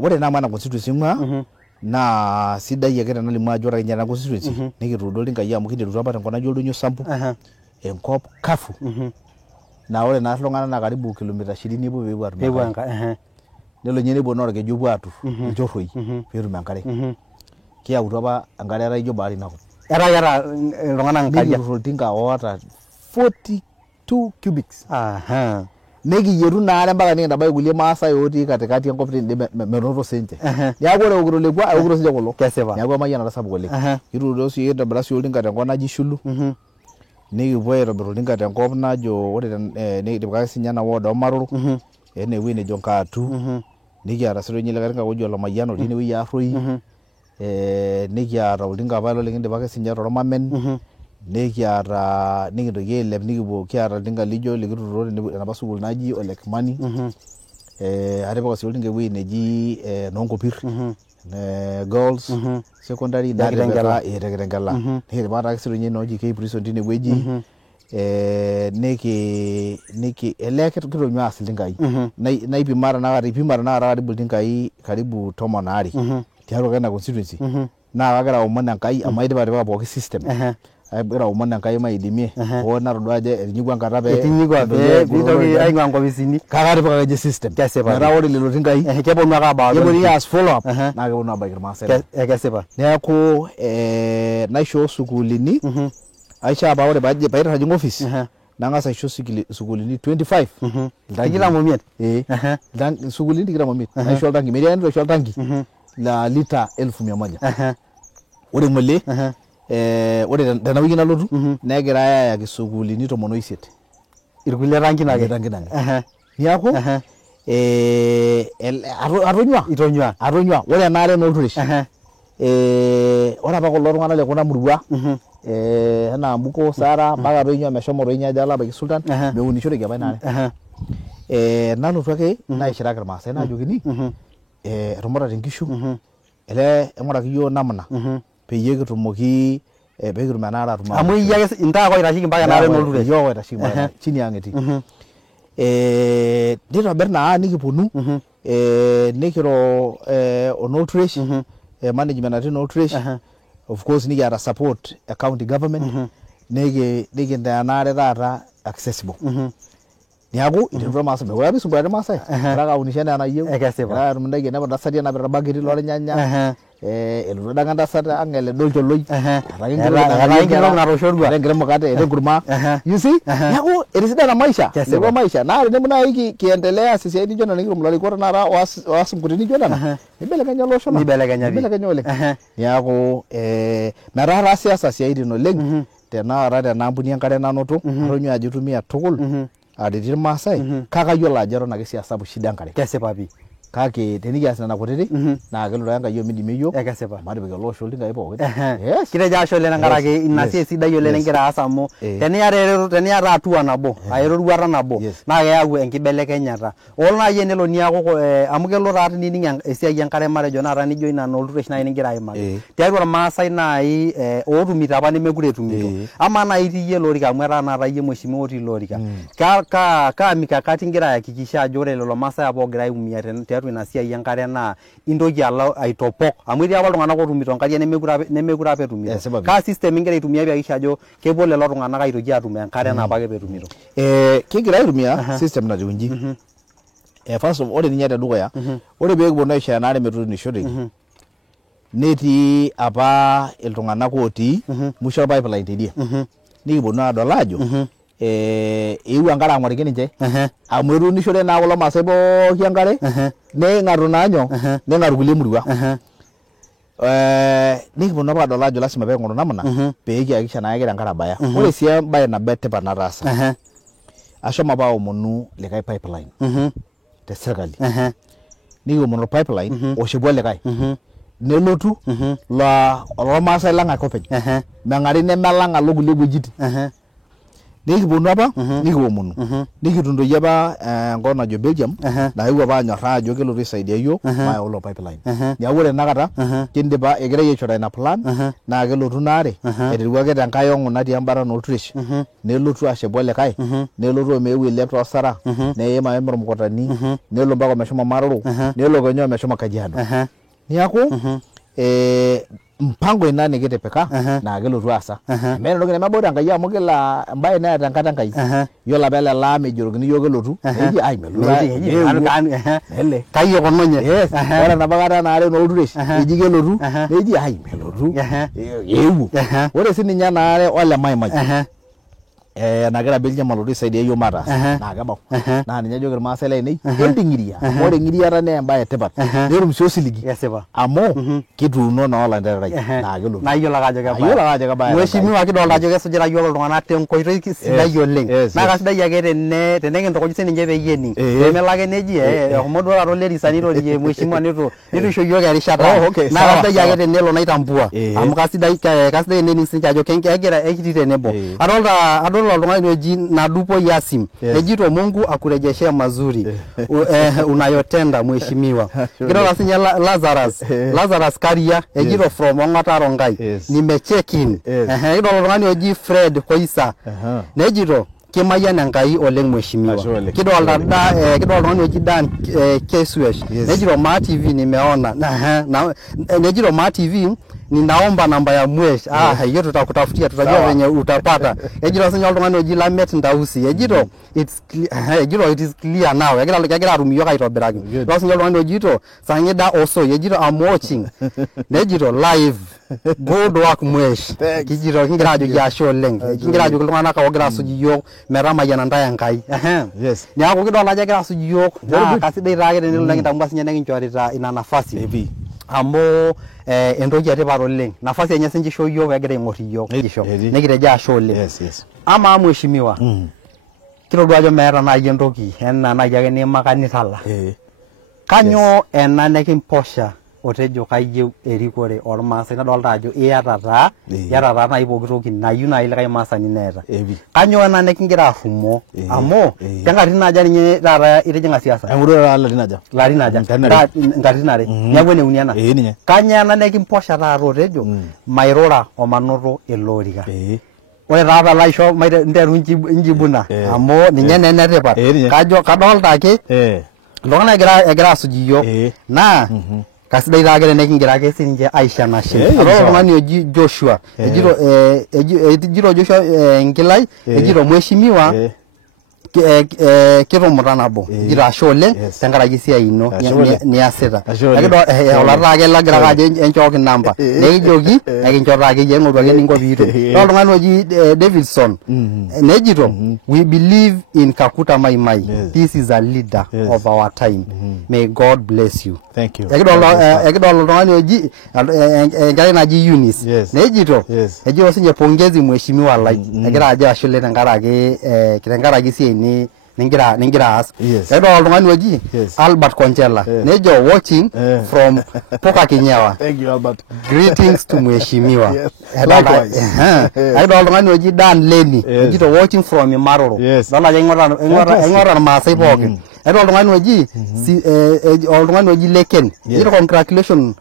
ore naa mana constituency ng'ua naa sidai ake tenalimu ajo ore ina constituency nikitudo iltinkai amu kinterutua apa tenkop naji Oldonyo Sambu enkop kafu naa ore naa iltung'anak naa karibu kilomita 20 peepuo atum enkare nelo nye nepuo naa orkeju epuo aatur ilchorroi peetum enkare kiyautua apa enkare naijo bahari inakop era iltung'anak nkariak nikiturr oltinka oota 42 cubics nekiyietu naare mpaka nikintabaiki kulie maasai otii katikati enkop tende menoto sinche neeku ore eokito lekwa eokito sinche kulo neeku emayianata sapuk oleng kituudo sii kitobira sii oltinka tenkop naji Shulu nikipuo aitobir oltinka tenkop najo ore nikitipikaki sinye ena ward omaruru ene ewueji nejo Nkaatu nikiata sii ninye likae tinka oji Olomayian otii inewueji Arroi nikiata oltinka apa likindipaki sinye tormamen nikintoki ailep nikipuo kiata oltinka lijo likituturo tenapa sukuul naji Ole Kimani atipika sii oltinka ewueji neji Noonkopir girls secondary Tekitengela nikitipika taake sii ninye inoji K prison tinewueji elee kitonyua aas iltinkai naipima tanakata karibu iltinkai karibu 12 tiatua ena constituency na kagira omon enkai amaidipa atipika pooki system agira omon enkai maidimie oo natodua ajo etinyikua enkata piitoki aing'ua nkopisini kake atipika aje system metaa ore lelo tinkai keponu ake abau keponu aas follow up naa keponu abaiki irmaasai kesipa neeku naishoo sukuulini aishaa paa ore paidip ajing'u office nang'as aisho sukuulini 25 tikitam omiet sukuulini tikitam omiet naisho oltanki metii ake aisho oltanki la lita 1100 ore ng'ole ore tena wiki nalotu negirai ayaki sukuulini 18 irkulie tankin ake niaku atonyua ore enaare noolturish ore apa kulo tung'anak le kuna murua enaa Mbuko Sara mpaka toinyua meshomo toinyua ajo alabaiki Sultan meunishoreki apa inaare nalotu ake naishiraki irmaasai naajokini etumutate nkishu ele eng'uraki yiok namna peyie kitumoki pekitum enaare atum amu iyie ake intaa ake oitasheki mpaka enaare noolturish yiok oitasheki mpaka chini ang' etii nitobirr naa nikiponu nikiro onoolturish management natii noolturish of course nikiata support county government nikintaa enaare taata accessible niaku iterutua irmaasai mekure apa isumbuarita irmaasai egira aunisho enaa enayieu egira atum indaiki enepu intasati enapita irbaketi loornyanya elotu adake entasat ang' ele dolcholoi enkiti mukate etii enkurma you see niaku etisidana maisha naa tenepu naaji kiendelea aas esiai nijo nena nikitum ilarikok tenakata oas inkuti nijo nena nibelekenya olosho nibelekenya oleng niaku metaa taa siasa siaitin oleng tenakata tena ampuni enkare nanoto atonyua ajo itumia tukul aretie irmaasai kake ayiolo ajo eton ake siasa sapuk shida enkare kesipa pii kake tenikias nena kutitik naa kelotu ake enkai midimie yiok matipik ele osho iltinkai pookin kitejo ashe oleng tenkaraki ina siai sidai oleng nigira aas amu teniata atua nabo aeroruata nabo naa keyau enkibelekenyata olo naaji enelo niaku amu kelo taa tinining' esiai enkare matejo naata nijo ina noolturish naaji nigira aimaki tiatua irmaasai naaji ootumito apa nemekure etumito ama naaji itii iyie lorika amu etaa naata iyie mheshimiwa otii lorika kaa mikakati igira ayakikisha ajo ore lelo maasai apa ogira aumia tiatua ina siai enkare naa intoki alo aitopok amu etii apa iltung'anak otumito nkariak nemekure apa etumito kaa system ingira aitumia piakikisha ajo kepuo lelo tung'anak aitoki atum enkare naapa ake peetumito kigira aitumia system natiu inji first of ore ninye tedukuya ore peekiponu aisho enaare metuunishoreki netii apa iltung'anak otii musho orpipeline tidie nikiponu adol ajo eewuo enkare ang'oriki ninche amu etuunishore naa kulo maasai pooki enkare neing'atu naa nyoo ning'atu kulie murua nikiponu apa adol ajo lasima peeking'oru namna peekiyakikisha naa kegira enkare abaya ore sii embaye nabo etipat nataasa ashomo apa aomonu likae pipeline te sirkali nikiomonu orpipeline oshepu olikae nelotu olormaasai lang' ake openy meng'ari nemelang' alo kulie wuejitin nikiponu apa nikiomonu nikitundoyie apa enkop najo Belgium naewuo apa anyorraa ajo kelotu aisaidia yiok mayau ilo pipeline niaku ore tenakata kindipa egirai aishora ina plan naa kelotu naare aiteru ake tenkae ong'u natii embata noolturish nelotu ashepu olikae nelotu omeeu ailep toosara neim aim irmukutani nelo mpaka omeshomo Maruru nelo kenya omeshomo Kajiado niaku mpango ina nikitipika naa kelotu aasa meeta entoki nemebau Enkai amu kila embaye neeta enkata Enkai yiolo apa ele laam ejorokini yiok kelotu neji ai melotu kai ekononye ore enapa kata naare noolturish eji kelotu neji ai melotu eewuo ore sininye enaare ole Maimai nagira Belgium alotu aisaidia yiok mataas naa kebau naa ninye ejoki irmaasai lainei enting'iria amu ore eng'iriata naa embaye etipat netum sii osiligi amu kituuno naa olantererai naa kelotu naa iyiolo ake ajo kebaya mheshimiwa kidolta ajo kesujita yiok iltung'anak tenkoitoi sidai oleng naa kasidai ake tenekintukuj sininche peyie ening peemelo ake neji eshomo duo taata olerisa nirorie mheshimiwa nitu isho yiok erishata naa kasidai ake tenelo naitambua amu kasidai enening sininche ajo ekitii tenebo adol oltung'ani oji Nadupo Yasim ejito Mungu akurejeshe mazuri unayotenda mheshimiwa kidolta sinye Lazarus Karia ejito from Ong'ata Rongai nimecheck in kidolta oltung'ani oji Fred Koisa nejito kimayian Enkai oleng mheshimiwa kidolta oltung'ani oji Dan Keswesh nejito Ma TV nimeona nejito Ma TV ninaomba namba ya Mwesh. Hiyo tutakutafutia, tutajua venye utapata. Ejiro sinyo oltung'ani oji Lamet Ndausi. Ejiro it is clear now. Egira arumiyo kaitobiraki. Ejiro sinyo oltung'ani ojito Sangida also. Ejiro I'm watching. Ejiro live. Good work Mwesh. Kijiro kingira ajoki asho oleng. Kingira ajoki iltung'anak ogira asuji yok metamayiana ntae Enkai. Yes. Neeku kidol ajo egira asuji yok. Kasidai taake tenelo nikintambua sinye nikinchorita ina nafasi. Amu entoki etipat oleng. Nafasi enye sinche isho yiok egira aing'or iyiok. Nikitejo ashe oleng. Ama mheshimiwa. Kitodua ajo meeta naaji entoki enaa naaji ake niimaka nitala. Kanyoo ena nekimposha otejo kayieu erikore ormaasai nadolta ajo iyata taa naaji pooki toki nayieu naaji likae maasani neeta. Kanyoo ena nekingira arrumoo amu tenkatitin aja ninye taata itijing'a siasa. Larin aja. Nkatitin are. Neeku eneuni ena. Kanyoo ena nekimposha taata otejo mairura omanoto ele orika. Ore taa pala aisho nteru njibuna amu ninye naa enetipat. Kajo kadolta ake iltung'anak egira asuj iyiok naa kasidai taake tenekingira ake sininche aishanashe. Adol oltung'ani oji Joshua. Ejito Joshua Nkilai. Ejito mheshimiwa kitumuta nabo. Ejito ashe oleng tenkaraki esiai ino niasita. Olata ake lagira ake ajo enchooki namba. Nekijoki ekincho taake iyie eng'oru ake ninko piitum. Adol oltung'ani oji Davidson. Nejito we believe in Kakuta Maimai. This is a leader of our time. May God bless you. Thank you. Ekidol oltung'ani oji enkerai naji Eunice. Nejito ejito sinye pongezi mheshimiwa lai. Egira ajo ashe oleng tenkaraki esiai ningira aas. Ekidol oltung'ani oji Albert Konchela. Nejo watching from Poka Kinyawa. Thank you Albert. Greetings to mheshimiwa. Likewise. Ekidol oltung'ani oji Dan Leni. Ejito watching from Imaroro. Dol ajo eng'or irmaasai pookin. Ekidol oltung'ani oji Leken. Ejito congratulations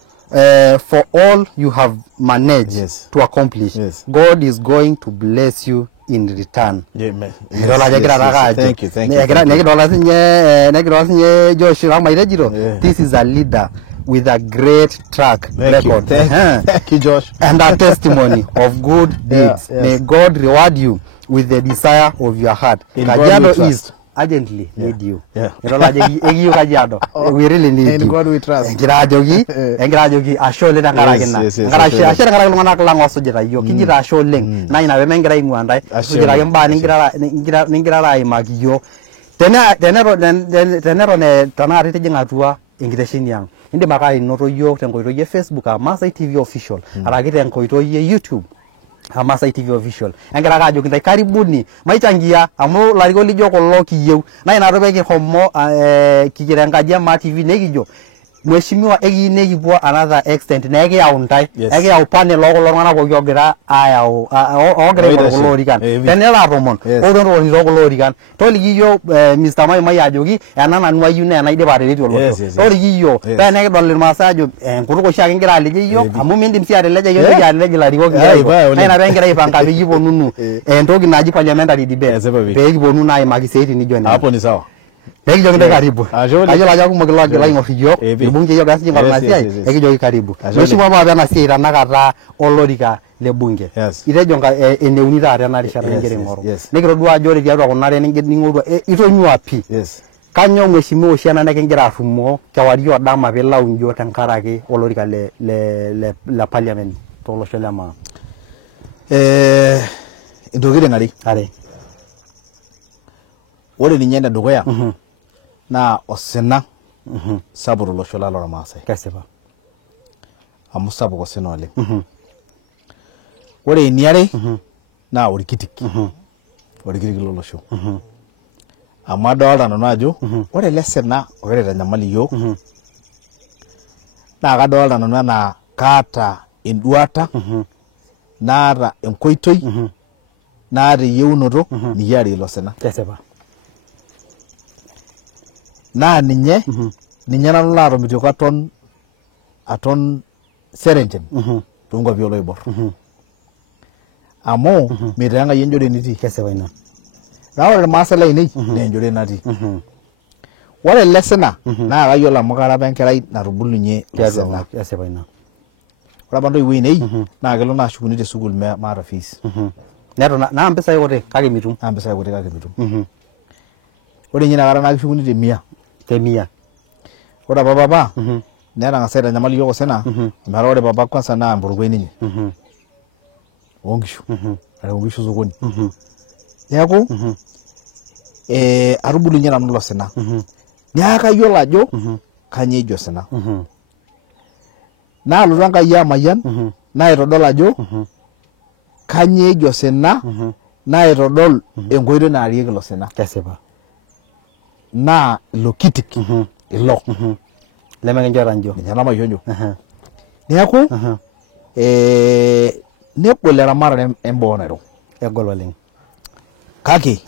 for all you have managed to accomplish. God is going to bless you in return. Thank you. Joshua Mairejiro. This is a leader with a great track record. Thank you, Josh. And a testimony of good deeds. May God reward you with the desire of your heart. Kajiado is urgently need you. Kajiado. We really need you. In God we trust. Engira ajoki ashe oleng tenkaraki ina. Ashe tenkaraki iltung'anak lang osujita iyiok. Kijito ashe oleng. Naa ina pemengira aing'ua ntae. Sujitaki imbaa ningira aimaki iyiok. Teneton tenakata itijing'a atua enkitesheni ang'. Indim ake ainoto iyiok tenkoitoi e Facebook Maasai TV Official. Araki tenkoitoi e YouTube Maasai TV Official. Engira ake ajoki ntae karibuni maichangia amu larikok lijo kulo kiyieu. Naa ina toki kihomo kikira enkaji e Maa TV nekijo mheshimiwa ekiyieu nekipuo another extent naa ekiyau ntae. Ekiyau panel okulo tung'anak pooki ogira ayau ogira aing'oru kulo orikan. Tenelo atomon ootoni kulo orikan. Toliki iyiok Mr. Maimai ajoki ena nanu ayieu naa enaidip ataretie olosho. Toliki iyiok paa enekidol irmaasai ajo enkutuk oshiake kingira alejie iyiok amu mindim sii ateleja iyiok nejo alej ilarikok iyiok. Naa ina peekingira aipanga peyie iponunu entoki naji parliamentary debate pee kiponu naa aimaki isiaitin nijo nena. Hapo ni sawa. Nekijoki ntae karibu. Ayiolo ajo kumok iloogira aing'or iyiok. Irbungei iyiok egira sininche aing'or ina siai. Ekijoki karibu. Mheshimiwa maapa ena siai tanakata olorika le bunge. Itejo eneuni taata ena rishata nigira aing'oru. Nikitodua ajo ore tiatua kuna are ning'orua itonyua pii. Kanyoo mheshimiwa oshi ena nekingira arrumoo kewarie odama piilau iyiok tenkaraki olorika le parliament tolosho le Maa. Intokitin are. Ore ninye ene dukuya naa osina sapuk tolosho lormaasai. Kesipa. Amu sapuk osina oleng. Ore eniare naa orkitik lolosho. Amu adolta nanu ajo ore ele sina ogira aitanyamal iyiok naa kadolta nanu enaa kaata enduata naata enkoitoi naata eyieunoto nikiarie ilo sina. Kesipa. Naa ninye nanu laatomitioki aton serenchen toonkuapi oloibor. Amu mitayang'ayie enjore nitii. Kesipa ina. Naa ore irmaasai lainei naa enjore natii. Ore ele sina naa kayiolo amu kara apa enkerai natubulunye ilo sina. Kesipa ina. ore apa ntoiwuo ainei naa kelo naa ashukuni te sukuul maata fees. Neton naa mpisai kuti kake mitum. Naa mpisai kuti kake mitum. Ore ninye inakata naa kishukuni te 100. Te 100. Ore apa papa netang'asa aitanyamal iyiok osina metaa ore papa kwanza naa mporokoi ninye. Oonkishu. Areu nkishu sokoni. Neeku atubulunye nanu ilo sina. Neeku kayiolo ajo kanyoo eji osina. Naalotu Enkai amayian naitodol ajo kanyoo eji osina naitodol enkoitoi naarieki ilo sina. Kesipa. Naa ilo kitik ilo. Lemekinchora njo. Ninye namaisho njo. Neeku negol eramatare emboo nairo. Egol oleng. Kake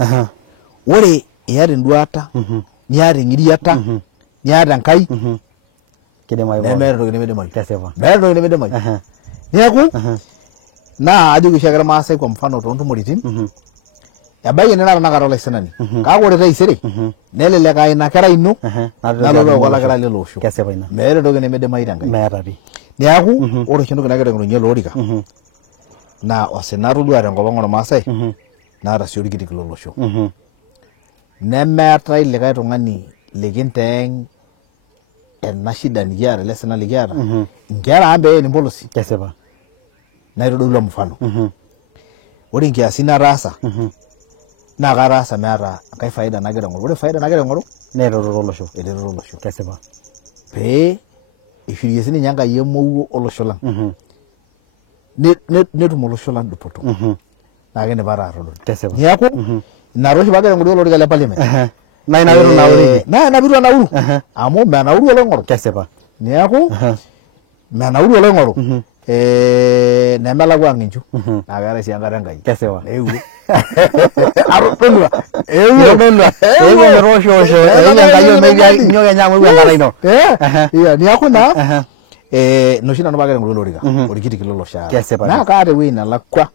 ore iyata enduata niata eng'iriata niata Enkai kidimayu. nemeeta entoki nemidimayu. Kesipa. Meeta entoki nemidimayu. Neeku naa ajoki oshiake irmaasai kwa mfano toontumoritin ebaiki nira tanakata olaisinani kake ore taisere nelelek aa ina kerai ino nalotu aaku olakira lilo osho. Kesipa ina. Meeta entoki nemidimayu Tenkai. Meeta pi. Neeku ore oshi entoki nagira aing'orunye ele orika naa osina atodua tenkop ang' ormaasai naata sii orkitik lolosho. Nemeetai likae tung'ani likinteeng ena shida nikiata ele sina likiata nkera ang' pee enimpolosi. Kesipa. Naitodolu mfano. Ore nkiasin nataasa naa kataasa meeta enkai faida nagira aing'oru. Ore faida nagira aing'oru Neretoto olosho. eretoto olosho. Kesipa. Pee ishurie sininye Enkai emowuo olosho lang'. Netum olosho lang' dupoto. Naa kinipa taa atodol. Kesipa. Neeku ina oshi paagira aing'oru olorika le parliament. Naa ina pitu nauriki. Naa ina pitu anauru. Amu menauru oloing'oru. Kesipa. Neeku menauru oloing'oru. Nemelakwa ng'inchu. Naa keetai sii enkata Enkai. Kesipa. Eewuo. Atodolua. Eewuo metooshoosho. Enkai omekia nyoo kenya amu enkata ino. Neeku naa noshi nanu paagira aing'oru olorika. Orkitik lolosho. Kesipa. Naa kaata ewueji nelakwa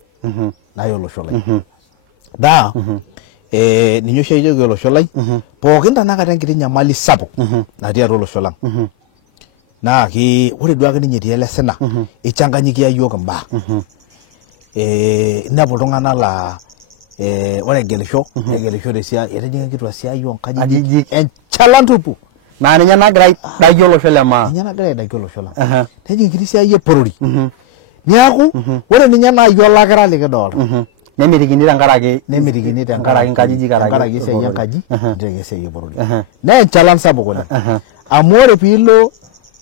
naaya olosho lai. Naa ninye oshi ajoki olosho lai pookin tanakata enkiti nyamali sapuk natii atua olosho lang'. Naa ore duake ninye etii ele sina eichanganyikia yiok imbaa. Inepu iltung'anak laa ore egelisho negelisho tesiai etijing'a enkituaa siai oonkajijik enchalan tupu. Naa ninye nagira aidaki olosho le maa. Ninye nagira aidaki olosho lang'. Nejing' enkiti siai eporori. Neeku ore ninye naa yiok olakira likidolta. Nemitikini tenkaraki nkajijik tenkaraki esiai enkaji niteki esiai eporori. Naa enchalan sapuk oleng'. Amu ore piilo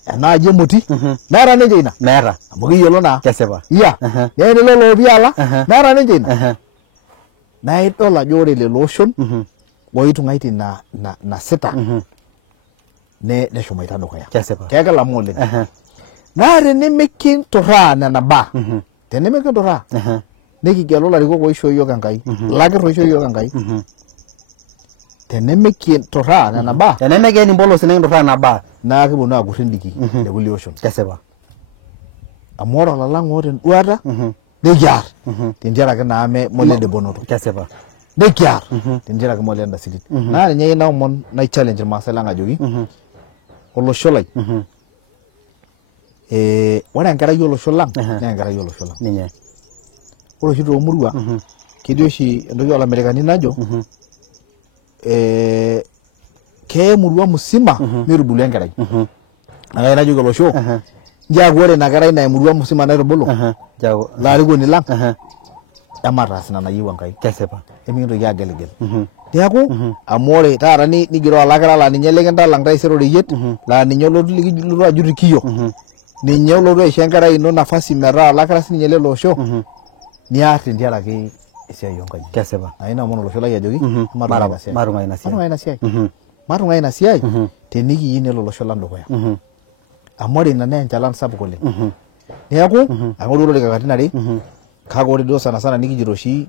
enaaji emoti meeta ninche ina. Meeta. Amu kiyiolo naa. Kesipa. Iya. Tenilo loopiala meeta ninche ina. Naa idol ajo ore lelo oshon oitung'aitie ina sita neshomoita dukuya. Kesipa. Kegilama oleng'. Naa tenemikinturraa nena baa tenemikinturraa nikigelu ilarikok oishoo yiok Enkai. Ilakirr oishoo yiok Enkai. Tenemikinturraa nena baa. Tenemekeni mpolosi nikinturraa nena baa. Naa kipwonu aagurr indiki lekulie oshon. Kesipa. Amu ore olalang' oota enduata nekiarr tentiaraki naa molede bonoto. Kesipa. Nekiarr tentiaraki molenda sirit. Naa ninye ayieu naomon naichallenge irmaasai lang' ajoki olosho lai ore enkerai olosho lang' naa enkerai olosho lang'. Ninye. Ore oshi toomurua ketii oshi entoki olamerikani najo kee emurua musima mitubulu enkerai. Naa najoki olosho nchaaku ore ina kerai naa emurua musima naitubulu larikoni lang' emataas ina nayieu Enkai. Kesipa. Emikintoki ageligel. Neeku amu ore taata nigiroo olakira laa ninye likintalang' taisere oreyiet laa ninye olotu ajut kiyo ninye olotu aisho enkerai ino nafasi metaa olakira sininye lelo osho niarr tentiaraki esiai oonkaji. Kesipa. Naa ina omon olosho lai ajoki matung'ai ina siai. Matung'ai ina siai tenikiyieu nelo olosho lang' dukuya. Amu ore ina naa enchalan sapuk oleng'. Neeku aing'oru olorika katitin are kake ore duo sana nikijito oshi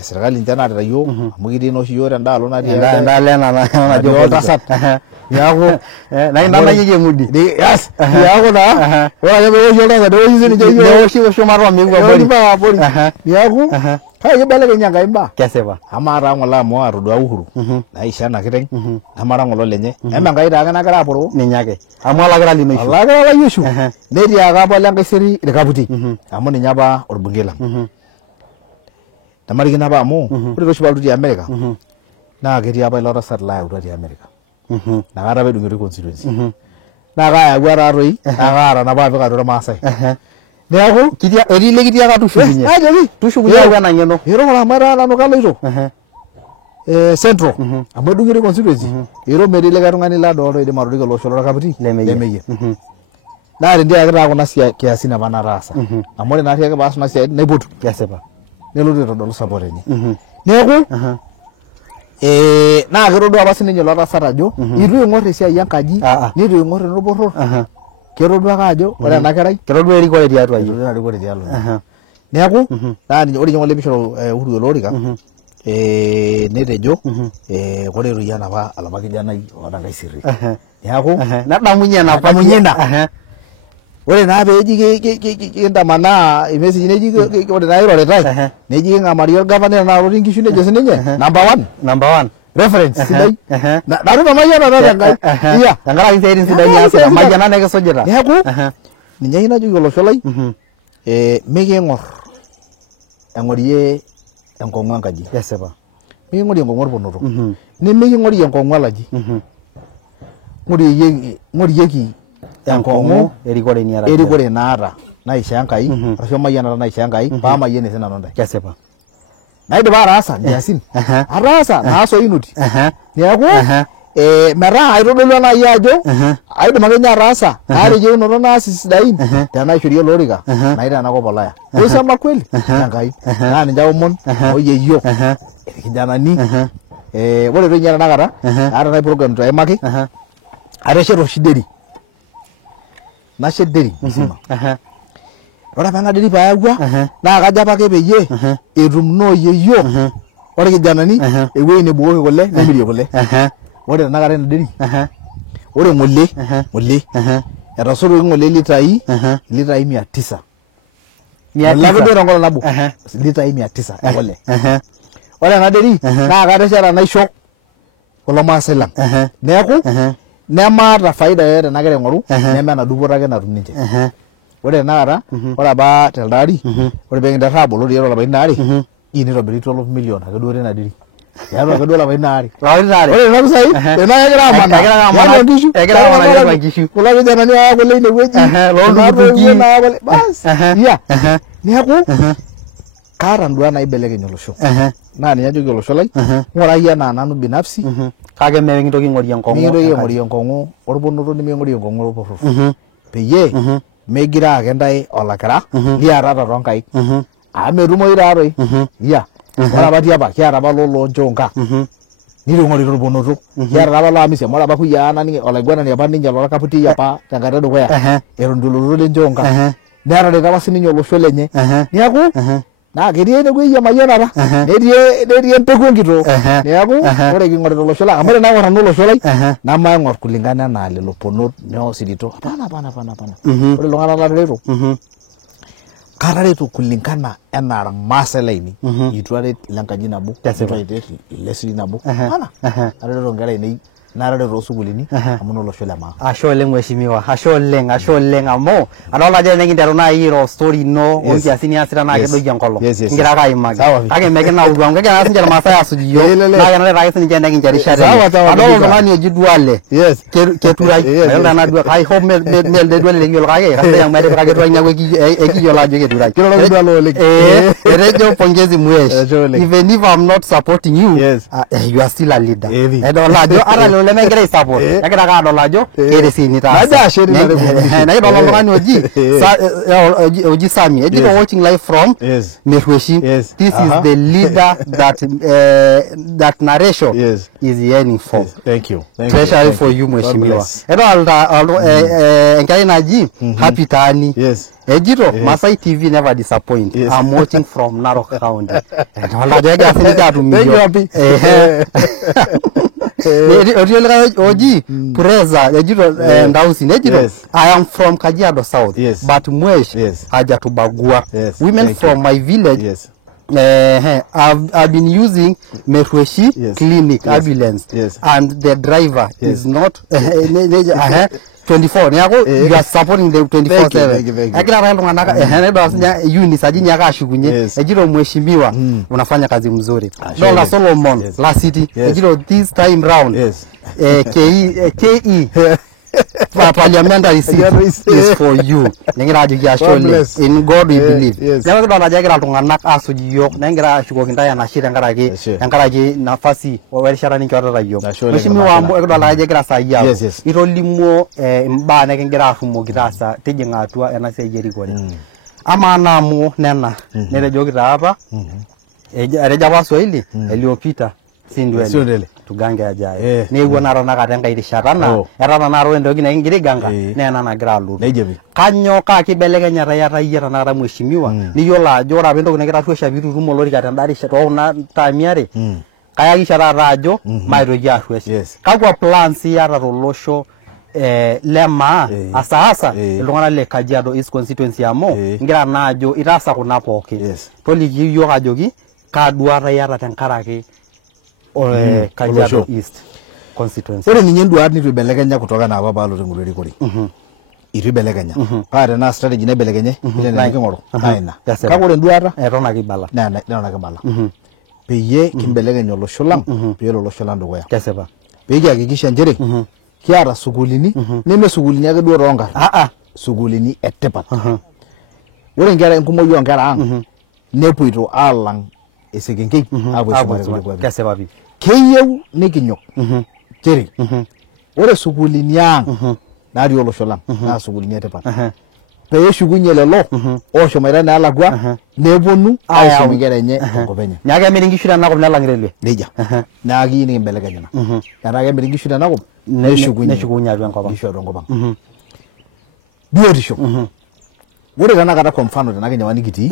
serikali ninche naarita yiok amu kitii nooshi yiok tendaalo natii endaalo ena najo oltasat neeku nayieki emudi yes neeku naa ore ake peewoshi oltasat newoshi sininche yiok newoshi matua meeku abori neeku kake kibelekenya enkai mbaa kesipa amaa taa ng'ole amu atodua Uhuru naisho ena kiteng nemara ng'ole lenye eme enkai taake nagira aporoo ninye ake amu olakira lino ishu olakira lai ishu netii ake apa Lenkaiseri irkaputi amu ninye apa orbungei lang namarikino apa amu ore tooshi palotu te America naa ketii apa ilo tasat layautua te America nakata apa edung'itoi constituency naa kayawua taatoi naa kaata napa apik atua irmaasai neeku etii lekitiaka tushukunye tushukunye yau ena ng'eno iroko amu etaa nanu kaloito Central amu edung'itoi constituency iro metii likae tung'ani ladolta oidim atoriko olosho lorkaputi lemeyie naa tendiake taa kuna kiasin apa nataasa amu ore naari ake paas kuna siaitin naipotu kesipa nelotu aitodolu support enye neeku naa ketodua apa sininye ilo tasat ajo itu ing'or esiai enkaji nitu ing'or enorborror ketodua ake ajo ore ena kerai ketodua erikore tiatua yiok neeku naa ore ninye ng'ole pishoru Uhuru olorika netejo ore itu yie enapa alapa kijanai oota Nkaiseri neeku nadamunye enapa ina ore naa peeji kintamanaa imeseji neji ore naa iroritae neji king'amari orgavanai naa lotii nkishu nejo sininye number one reference sidai naruta mayiana naa tenkai iya tenkaraki siaitin sidai niasita mayiana nekisujita neeku ninye ake najoki olosho lai miking'or eng'orie enkong'u enkaji kesipa miking'orie enkong'u orponoto nemiking'orie enkong'u alaji ng'orieki enkong'u erikore naata naishaa Enkai arashu mayianata naishaa Enkai paamayiene sinanu ntae kesipa naidipa ataasa nkiasin ataasa naasoinuti neeku metaa aitodolua naaji ajo aidim ake ninye ataasa naareyeunoto naas sidain tenaishori olorika naita enakop olaya kusema kweli Enkai naa ninche aomon oyieyio irkijanani ore toi ninye tanakata aata nai program taimaki ateshet oshi deri nashet deri msima ore apa ena deri paayawua naa kajo apa ake peyie etum nooyieyio orkijanani ewueji nebukoki kule nemirie kule ore tanakata ena deri ore ng'ole etasotoki ng'ole litai 900 olake duo tenkolong nabo litai 900 ekule ore ena deri naa katesheta naisho kulo maasai lang neeku nemaata faida yoyote nagira aing'oru neme ena dupoto ake natum ninche ore tanakata ore apa telde ari ore peekinterr aabolo tiatua lapaitin aare nitobiri 12 million ake duo tina deri tiatua ake duo lapaitin aare ore nena pisai tenaa kegira amanaa nkishu kulo kijanani aya kule inewueji bas iya neeku kaata nduat naibelekeny olosho naa ninye ajoki olosho lai ng'urai enaa nanu binafsi kake mekintoki aing'orie enkong'u orponoto neming'orie enkong'u orporror peyie megira ake ntae olakira liatata toonkaik amu metumoyu taatoi iya ore apa tiapa kiata apa loonchonga nitu ing'orita orponoto kiata apa loamisi amu ore apa kuyiaa olaiguanani apa ninye lorkaputi apa tenkata edukuya eton itu elotu lenchonga netareta apa sininye olosho lenye neeku naa ketii enewueji emayianata netii empeku enkitoo neeku ore king'orita olosho lang amu ore naing'or nanu olosho lai namaing'or kulingana enaa lelo ponot neosirito hapana ore iltung'anak latareto katareto kulingana enaa irmaasai lainei itu aret lenkaji nabo itu aret ilesiri nabo hapana atareto nkera ainei narareto toosukuulini amu nolosho lemaa ashe oleng mheshimiwa ashe oleng amu adolta ajo tenekinteru naaji airo story ino onkiasin niasita naa kedoyio enkolong kigira ake aimaki kake mekinautu amu kegira sinche irmaasai aasuj iyiok naa kenare ake sininche nekinche rishata adol oltung'ani oji Duale keturai adolta ena Duale I hope melde Duale likiyiolo kake kasidai amu etipika keturai neeku ekiyiolo ajo keturai kiroroki Duale oleng etejo pongezi Mwesh even if I'm not supporting you you are still a leader adol ajo ata lelo lemegira support egira aka adol ajo kere sini taasa naja asheri na idol oltung'ani oji Sami ejito watching live from Merweshi. This is the leader that narration is yearning for. Thank you. Especially for you mheshimiwa. Edo enkai naji Happy Tani. Ejito Masai TV never disappoint. I'm watching from Narok County. Oji Preza ejito ndausi ejito I am from Kajiado South but Mwesh hajatubagua. Women from my village I've been using Merweshi clinic ambulance and the driver is not 24 nyako you are supporting the 24/7 akila rando ngana ndo asinya unit ajini akashukunye ejiro mheshimiwa unafanya kazi mzuri Dr. Solomon La City ejiro this time round KE parliamentary seat is for you nengira ajukia shole in God we believe never ndo najagira tunganak asuji yok nengira ashukokinta ya nashira ngaraki nafasi werishara ninchora rayo mheshimiwa ambo ndo najagira sayya irolimo mbana kengira afumo kitasa tijinga atua enase jerikore ama namu nena nerejokita apa ereja Waswahili eliopita sindwele tugange ajaye newo narona katenga irisharana erana naro endoki na ingiriganga nena nagira alutu kanyo ka kibelekenya tayata yera nara mheshimiwa niyola ajo ora endoki nagira tuesha vitu rumo lori katendari sheto na tamiare kaya kishara ajo maitoki arwes kakwa plans yara tolosho lema asa ilungana le Kajiado East constituency amo ngira najo itasa kuna pooki toliki yo ajoki kaduara yara tenkaraki Kajiado East constituency. Ore ninye nduat nitubelekenya kutoka na apa balo tengureri kori. Itubelekenya. Pare na strategy nebelekenye ile na kingoro. Aina. Kakore nduata etona kibala. Nena kibala. Peye kimbelekenya olosho lang, peye olosho lang dukuya. Kesipa. Peye hakikisha njere kiata sukulini neme sukulini ake duo ronga. Sukulini etipat. Ore nkera enkumoyi onkera ang nepoito alang esekenkei apo isumare kesipa pi. Keyieu nikinyok njere ore sukulini ang natii olosho lang na sukulini etipat peeshukunye lelo oshomaita naalakwa neponu aisum nkera enye enkop enye nyake emiri nkishu tenakop nelang'irelwe nejia naa kiyieu nikimbelekenya ina etaa kemiri nkishu tenakop neshukunye atua enkop nkishu atua enkop ang biotisho ore tenakata kwa mfano tenakenyawa nikitii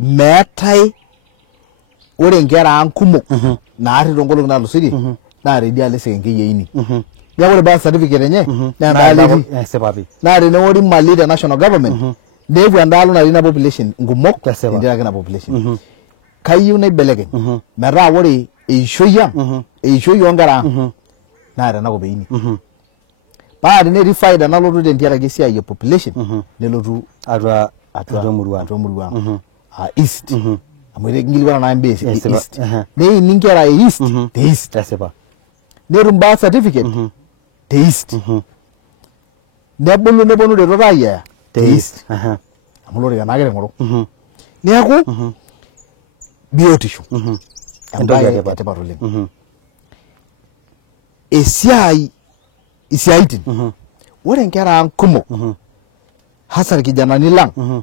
meetai ore nkera ang kumok naari tongolong nalusiri naa rediale sekenkei eini ya ore birth certificate enye na ndaleti na tenewori mali the national government nevu andalo na ina population ngumok ndira kina population kayieu naibelekeny metaa ore eishoi onkera na tenakop beini paa tenetii faida nalotu tentiaraki esiai e population nelotu atua murua east amwere ngilikuwa na mbesi east nei ninkera east the east tasipa nerum birth certificate the east nebulu nebonu de raya the east amulori kanakere ngoro neeku biotisho ambaye etipat oleng isiaitin ore nkera ang kumok hasa irkijanani lang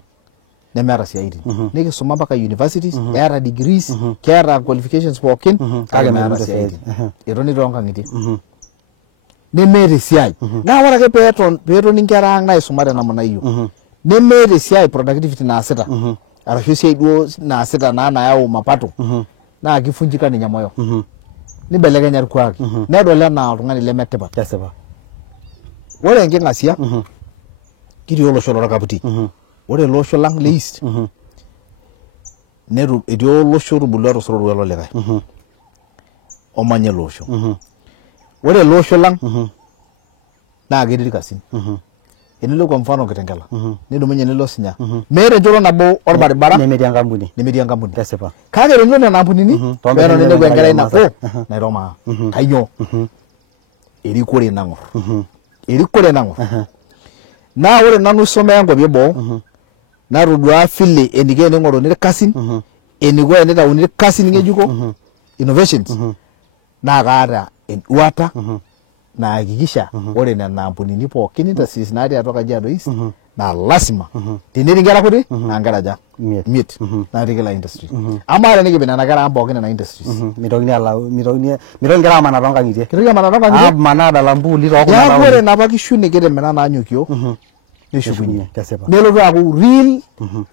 nemeeta siaitin nikisuma mpaka universities eeta degrees keeta qualifications pookin kake meeta siaitin etoni toonkang'itie nemeeta esiai naa ore ake peetoni nkera ang naisumate namna hiyo nemeeta esiai productivity naasita arashu esiai duo naasita naa nayau mapato naa kifunjika ninye moyo nibelekenya irkuaki nedol enaa oltung'ani lemetipat kesipa ore enking'asia kitii olosho lorkaputi ore olosho lang le east netu etii olosho otubulua tosororua lolikae omanya ele osho ore ele osho lang naa ketii irkasin enilo kwa mfano Kitengela nidumunye nilo Sinya meeta enchoto nabo orbaribara nemetii enkampuni kesipa kake tenilo nena ampunini peero ninepu enkerai nabo nairoma kainyoo erikore nang'or naa ore nanu isomea nkwapi eboo natodua vile eniko ening'oruni irkasin eniko enitauni irkasin ng'ejuko innovations na kaata eduata na hakikisha ore nena ampunini pookin industries natii atua Kajiado East na lasima tenetii nkera kuti na nkera aja miet natii kila industry ama ore nikipik nena kera pookin nena industries mitokini alau mitokini nkera amana tonkang'itie kitoki amana tonkang'itie amana dalambuuli ya ore napa kishu nikitimira naanyukio neshukunye kesipa nelotu aaku real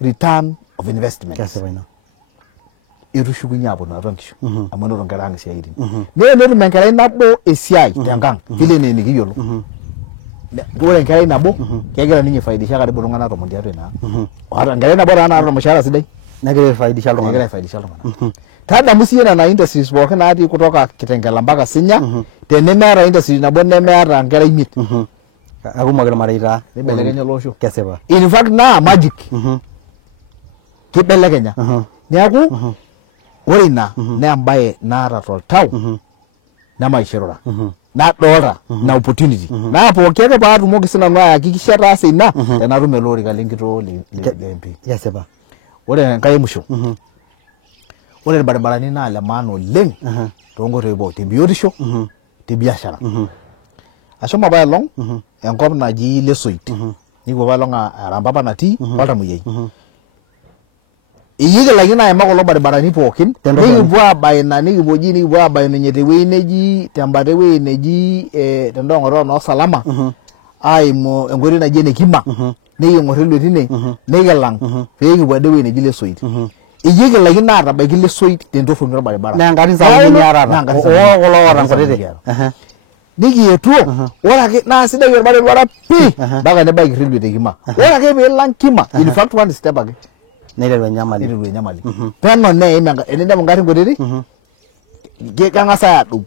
return of investment kesipa ina etushukunye aponu atua nkishu amu enoto nkera ang' isiaitin netum enkerai nabo esiai tenkang' vile nikiyiolo ore enkerai nabo kegira ninye aifaidisha karibu iltung'anak 10 tiatua ina ore enkerai nabo naata ormushaara sidai negira aifaidisha iltung'anak tadamu siye nena industries pookin natii kutoka Kitengela mpaka Sinya tenemeeta industry nabo nemeeta nkera imiet akumok irmareita nibelekenya olosho kesipa in fact na magic kibelekenya neeku ore ina naa embaye naata toltau nemaishirura nadolta na opportunity na pooki ake paatumoki sinanu ayakikisha taasa ina tenatum ele orika lenkitoo le MP kesipa ore enkae emusho ore irbaribarani naa le maana oleng toonkoitoi pooki tebiotisho tebiashara ashomo apailong enkop naji Lesoit nikipuo apailong arampapa natii oltamuoyiai iyigilakino aima kulo baribarani pookin nikipuo abaina nikipuo abainunye tewueji neji tembata ewueji neji tendong'oto noo Salama aimu enkoitoi naji Enekima niking'or ilo tine nikilang peekipuo ade ewueji neji Lesoit iyigilakino atabaiki Lesoit tentorroni orbaribara naa nkatitin sapukin iarara kulo oota nkutitik nikietuo ore ake naa sidai orbaribara pii mpaka nebaiki railway tekima ore ake piilang Kima in fact one step ake neiteru enyamali peno neim eninepu ngarrin kutitik keng'asa adou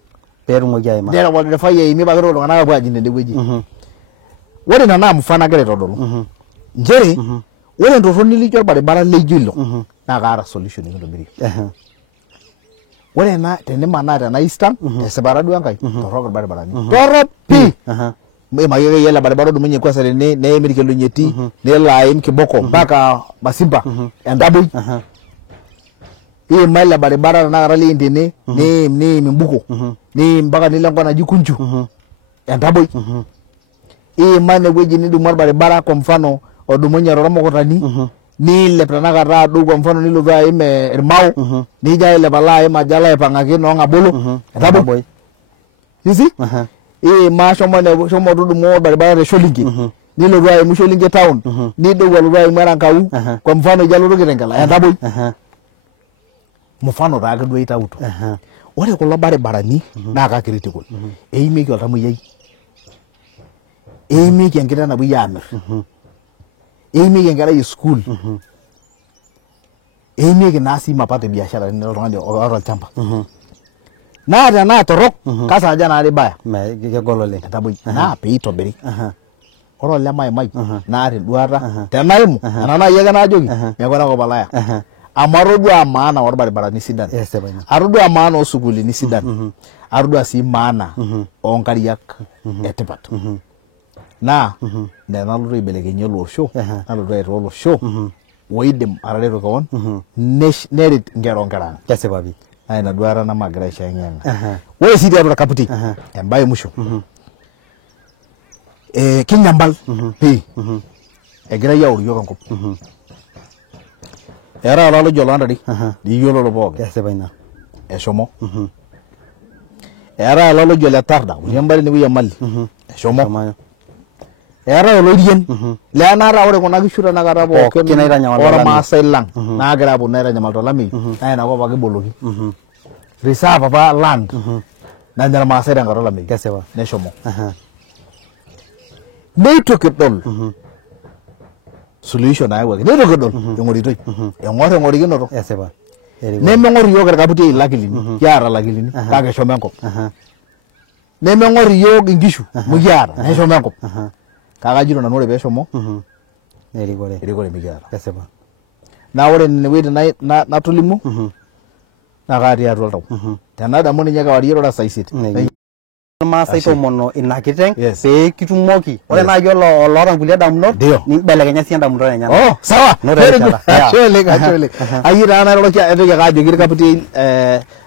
peetumoki aima nera olderefai aimie pake iltung'anak apuo ajing ende wueji ore ina naa mfano agira aitodolu njere ore entorroni lijo orbaribara leijo ilo naa kaata solution nikintobirie ore ena tenimanaa tena Eastern tesipata duo enkae torrok irbaribarani torrok pii maake ele barabara odumunye kwasa tene neim Irkelonyeti nelo aim Kiboko mpaka Masimba Entaboi iima ele barabara tanakata liim tene niim Imbuko niim mpaka nilo enkop naji Kunju Entaboi iima inewueji nidumu orbaribara kwa mfano odumunye Roromokotani niilep tanakata adou kwa mfano nilotu aim Irmao nijo ailep alo aim ajo alo aipang'aki noo Ng'abolo Entaboi you see shomo tudumu orbaribara te Sholinge nilotu aimu Sholinge town nidou alotu aimu Erankau kwa mfano ijo alotu Kitengela Entaboi mfano taake duo itauto ore kulo baribarani naa ka critical eimieki oltamuoyiai eimieki enkiteng napuoi aamir eimieki enkerai school eimieki naa sii mapato e biashara oltung'ani oota olchamba naa tenaa torrok kasaaja naari baya kegol oleng Entaboi naa peitobiri ore olemaimai naata enduata tenaimu ena naaji ake naajoki mekure ake palaya amu atodua maana orbaribarani sidan atodua maana osukuulini sidan atodua sii maana oonkariak etipat naa nena nalotu aibelekenyie olosho nalotu aitaa olosho oidim atareto kewon neret nkera onkera ang' kesipa pii naa ina duata namagira aishang'eng'a ore sii tiatua Kaputi embaye musho kinyambal pii egirai aoru yiok enkop eetai olalo ojo oloantari liyiololo pookin kesipa ina eshomo eetai olalo ojo le Tarda Uriambari inewueji e Mali eshomo eetai olorien leenata ore kuna kishu tanakata pookin ormaasai lang naagira aponu aitanyamal tolameyu naa inakop ake iboloki reserve apa land nanya irmaasai tenkata olameyu kesipa neshomo neitu kidol solution nayawuaki neitu kidol eng'oritoi eng'orikinoto kesipa nemeng'or iyiok Irkaputi ilakilini kiata lakilini kake eshomo enkop nemeng'or iyiok inkishu mukiata neshomo enkop kake ajito nanu ore peeshomo erikore mikiata kesipa naa ore nene wuejitin natolimu naa katii atua oltau tenadamu ninye kewarie ore saa 8 Maasai tomono ina kiteng Yes. pee kitumoki ore naaji oloota nkulie damunot nibelekenya sii ndamunot enyenak. Oh, sawa. Actually. Ayi taa nairoroki entoki ake ajoki irkaputi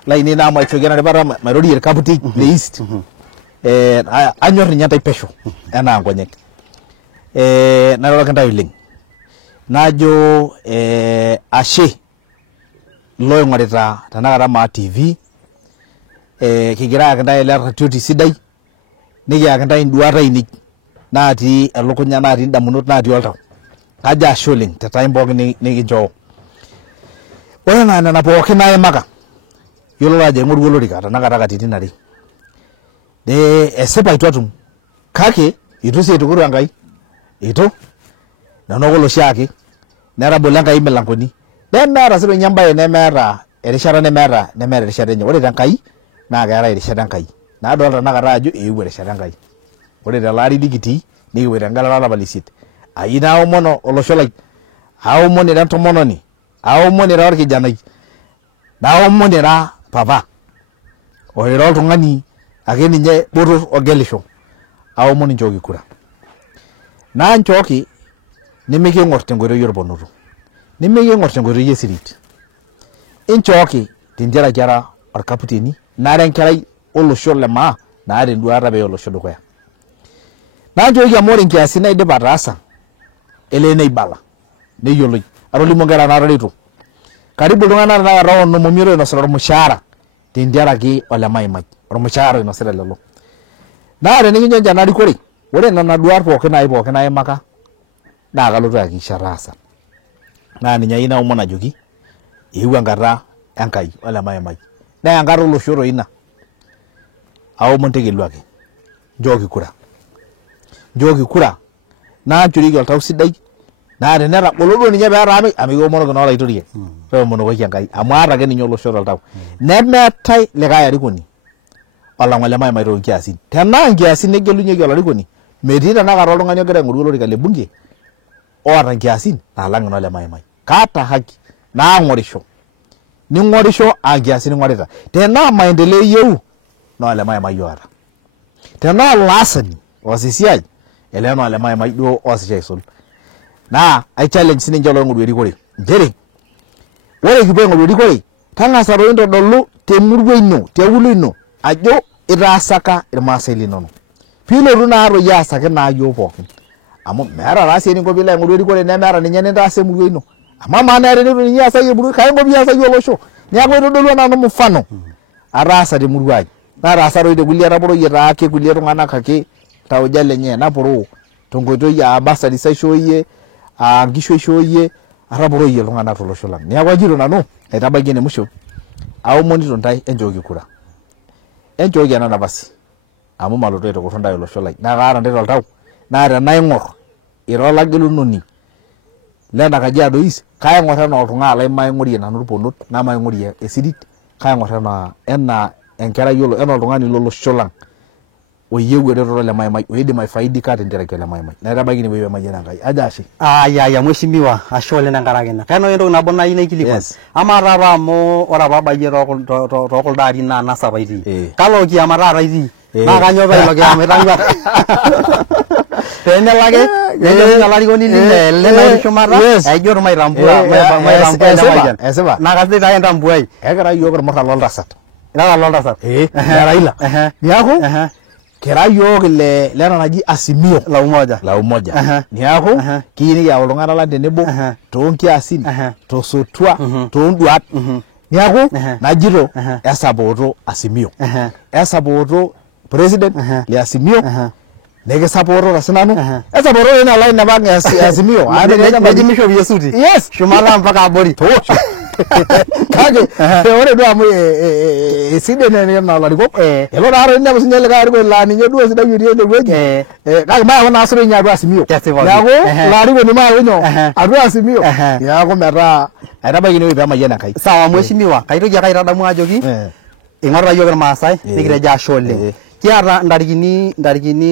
lainei naa maitoki enaripata mairorie irkaputi le East. Anyor ninye ntae pesho enaa nkonyek. Nairoroki ntae oleng. Najo ashe loing'orita tanakata Maa TV. Kigira ayaki ntae ele ratioti sidai nikiyaki ntae induat ainei natii elukunya natii indamunot natii oltau. Kajo ashe oleng te time pookin nikinchoo. Ore naa nena pookin naimaka yiolo ajo aing'orua olorika tanakata katitin are. Esipa itu atum kake itu sii itukuru Enkai itu nanoko oshiake netabolo Enkai milangoni nemeeta sii ninye embaye nemeeta erishata nemeeta erishata enye. Ore tenkai naa keeta erishata Enkai. Nadolta tanakata ajo eewuo erishata Enkai. Ore telaari likitii nikiwuo engelare olapa lesiet. Ayieu naomon olosho lai, aomon ira entomononi, aomon ira orkijanai, naomon ira papa oira oltung'ani ake ninye botor ogelisho, aomon inchooki kura. Naa nchooki nimiking'or tenkoitoi orponoto, nimiking'or tenkoitoi esirit. Inchooki tenteraki ara orkaputeni nara enkerai olosho le Maa naata enduata pee olosho dukuya. Naa nchooki amu ore nkiasin naidip ataasa ele neibala neyioloi. Atolimu nkera naatareto. Karibu iltung'anak tanakata onom omiet oinosita ormushaara tenteraki ole Maimai. Ormushaara oinosita lelo. Naa tenikincho nche enarikore, ore nena duat pookin naimaka naa kalotu akikisha taasa. Naa ninye ayieu naomon ajoki eewuo enkata Enkai ole Maimai. Naa enkata olosho toi ina. Aomon tegelu ake. Nchooki kura. Nchooki kura naa nchorieki oltau sidai naa tenetagolo duo ninye peeta amu kiomonoki naa olaitorie. Peomonokoki Enkai amu aata ake ninye olosho toltau. Nemeetai likae arikoni olang'u ole Maimai toonkiasin. Tenaa nkiasin negelunyeki olarikoni, metii tanakata oltung'ani ogira aing'oru olorika le bunge oota nkiasin naalang' ino ole Maimai. Kaata haki naang'orisho. Ning'orisho nkiasin ning'orita. Tenaa maendeleo iyieu naa ole Maimai oota. Tenaa olaasani oas esiai ele naa ole Maimai duo oasisho aisul. Naa ai-challenge sininche loing'oru erikore. Njere ore kipuo aing'oru erikore tang'asa toi intodolu temurua ino, tiaulo ino ajo itaasaka irmaasai linonok. Piilotu naa toi aasaki naa yiok pookin. Amu meeta taa sii eninko piilo aing'oru erikore nemeeta ninye nintaasa emurua ino. Amaa naa tenitu ninye iasaki emurua kainko piasaki olosho. Neeku itodolua nanu mfano ataasa temurua ai. Nataasa toi tekulie ataporoyie taake kulie tung'anak ake tauja lenye naporoo tenkoitoi bursaries aishooyie, nkishu aishooyie, ataporoyie iltung'anak tolosho lang'. Neeku ajito nanu aitabaiki ene musho aomonito ntae enchooki kura. Enchooki ena napasi amu malotu aitukurru ntae olosho lai. Naa kaata ntae toltau naa tenaing'or ira olagelunoni lena Kajiado East kaing'or enaa oltung'ani lemaing'orie nanu irponot namaing'orie esirit, kaing'or enaa enkerai enaa oltung'ani lolosho lang' oyieu eretoto ole Maimai oidim aifaidika tenteraki ole Maimai. Naitabaiki ine wueji pemayian Enkai. Aja ashe. Mheshimiwa, ashe oleng tenkaraki ina. Kaino entoki nabo nayieu naikilikuan. Amaa taata amu ore apa abayie tookuldo arin naa nasapa itii. Kalo kiama taata itii. Naa kanyo paa ilo kiama itang'uara. Tenelo ake nejo olarikoni lina shumata aijo maitambua esipa. Naa kasidai taa entambuai. Ekira yiok irmurran loltasat. Irara loltasat. Raila. Niaku kira yiok lena naji Azimio la umoja. Niaku kiyieu nikiyau iltung'anak lang tenebo toonkiasin, tosotua, toonduat. Niaku najito esapooto Azimio. Esapooto president le Azimio. Nekisapooto sinanu. Esapooto ina line napang Azimio. Neji mishopi esuti. Yes. Shumata mpaka abori. Kake ore duo amu esidai nena larikok elo taata ninepu sinye likae arikoni laa ninye duo sidai etii ene wueji kake mayau naa sura ninye atua Azimio. Neeku larikoni mayau nyoo atua Azimio. Neeku metaa aitabaiki ine wueji peemayian Enkai. Sawa Mheshimiwa, kaitoki ake aitadamu ajoki ing'orita yiok irmaasai nikitejo ashe oleng. Kiata ntarikini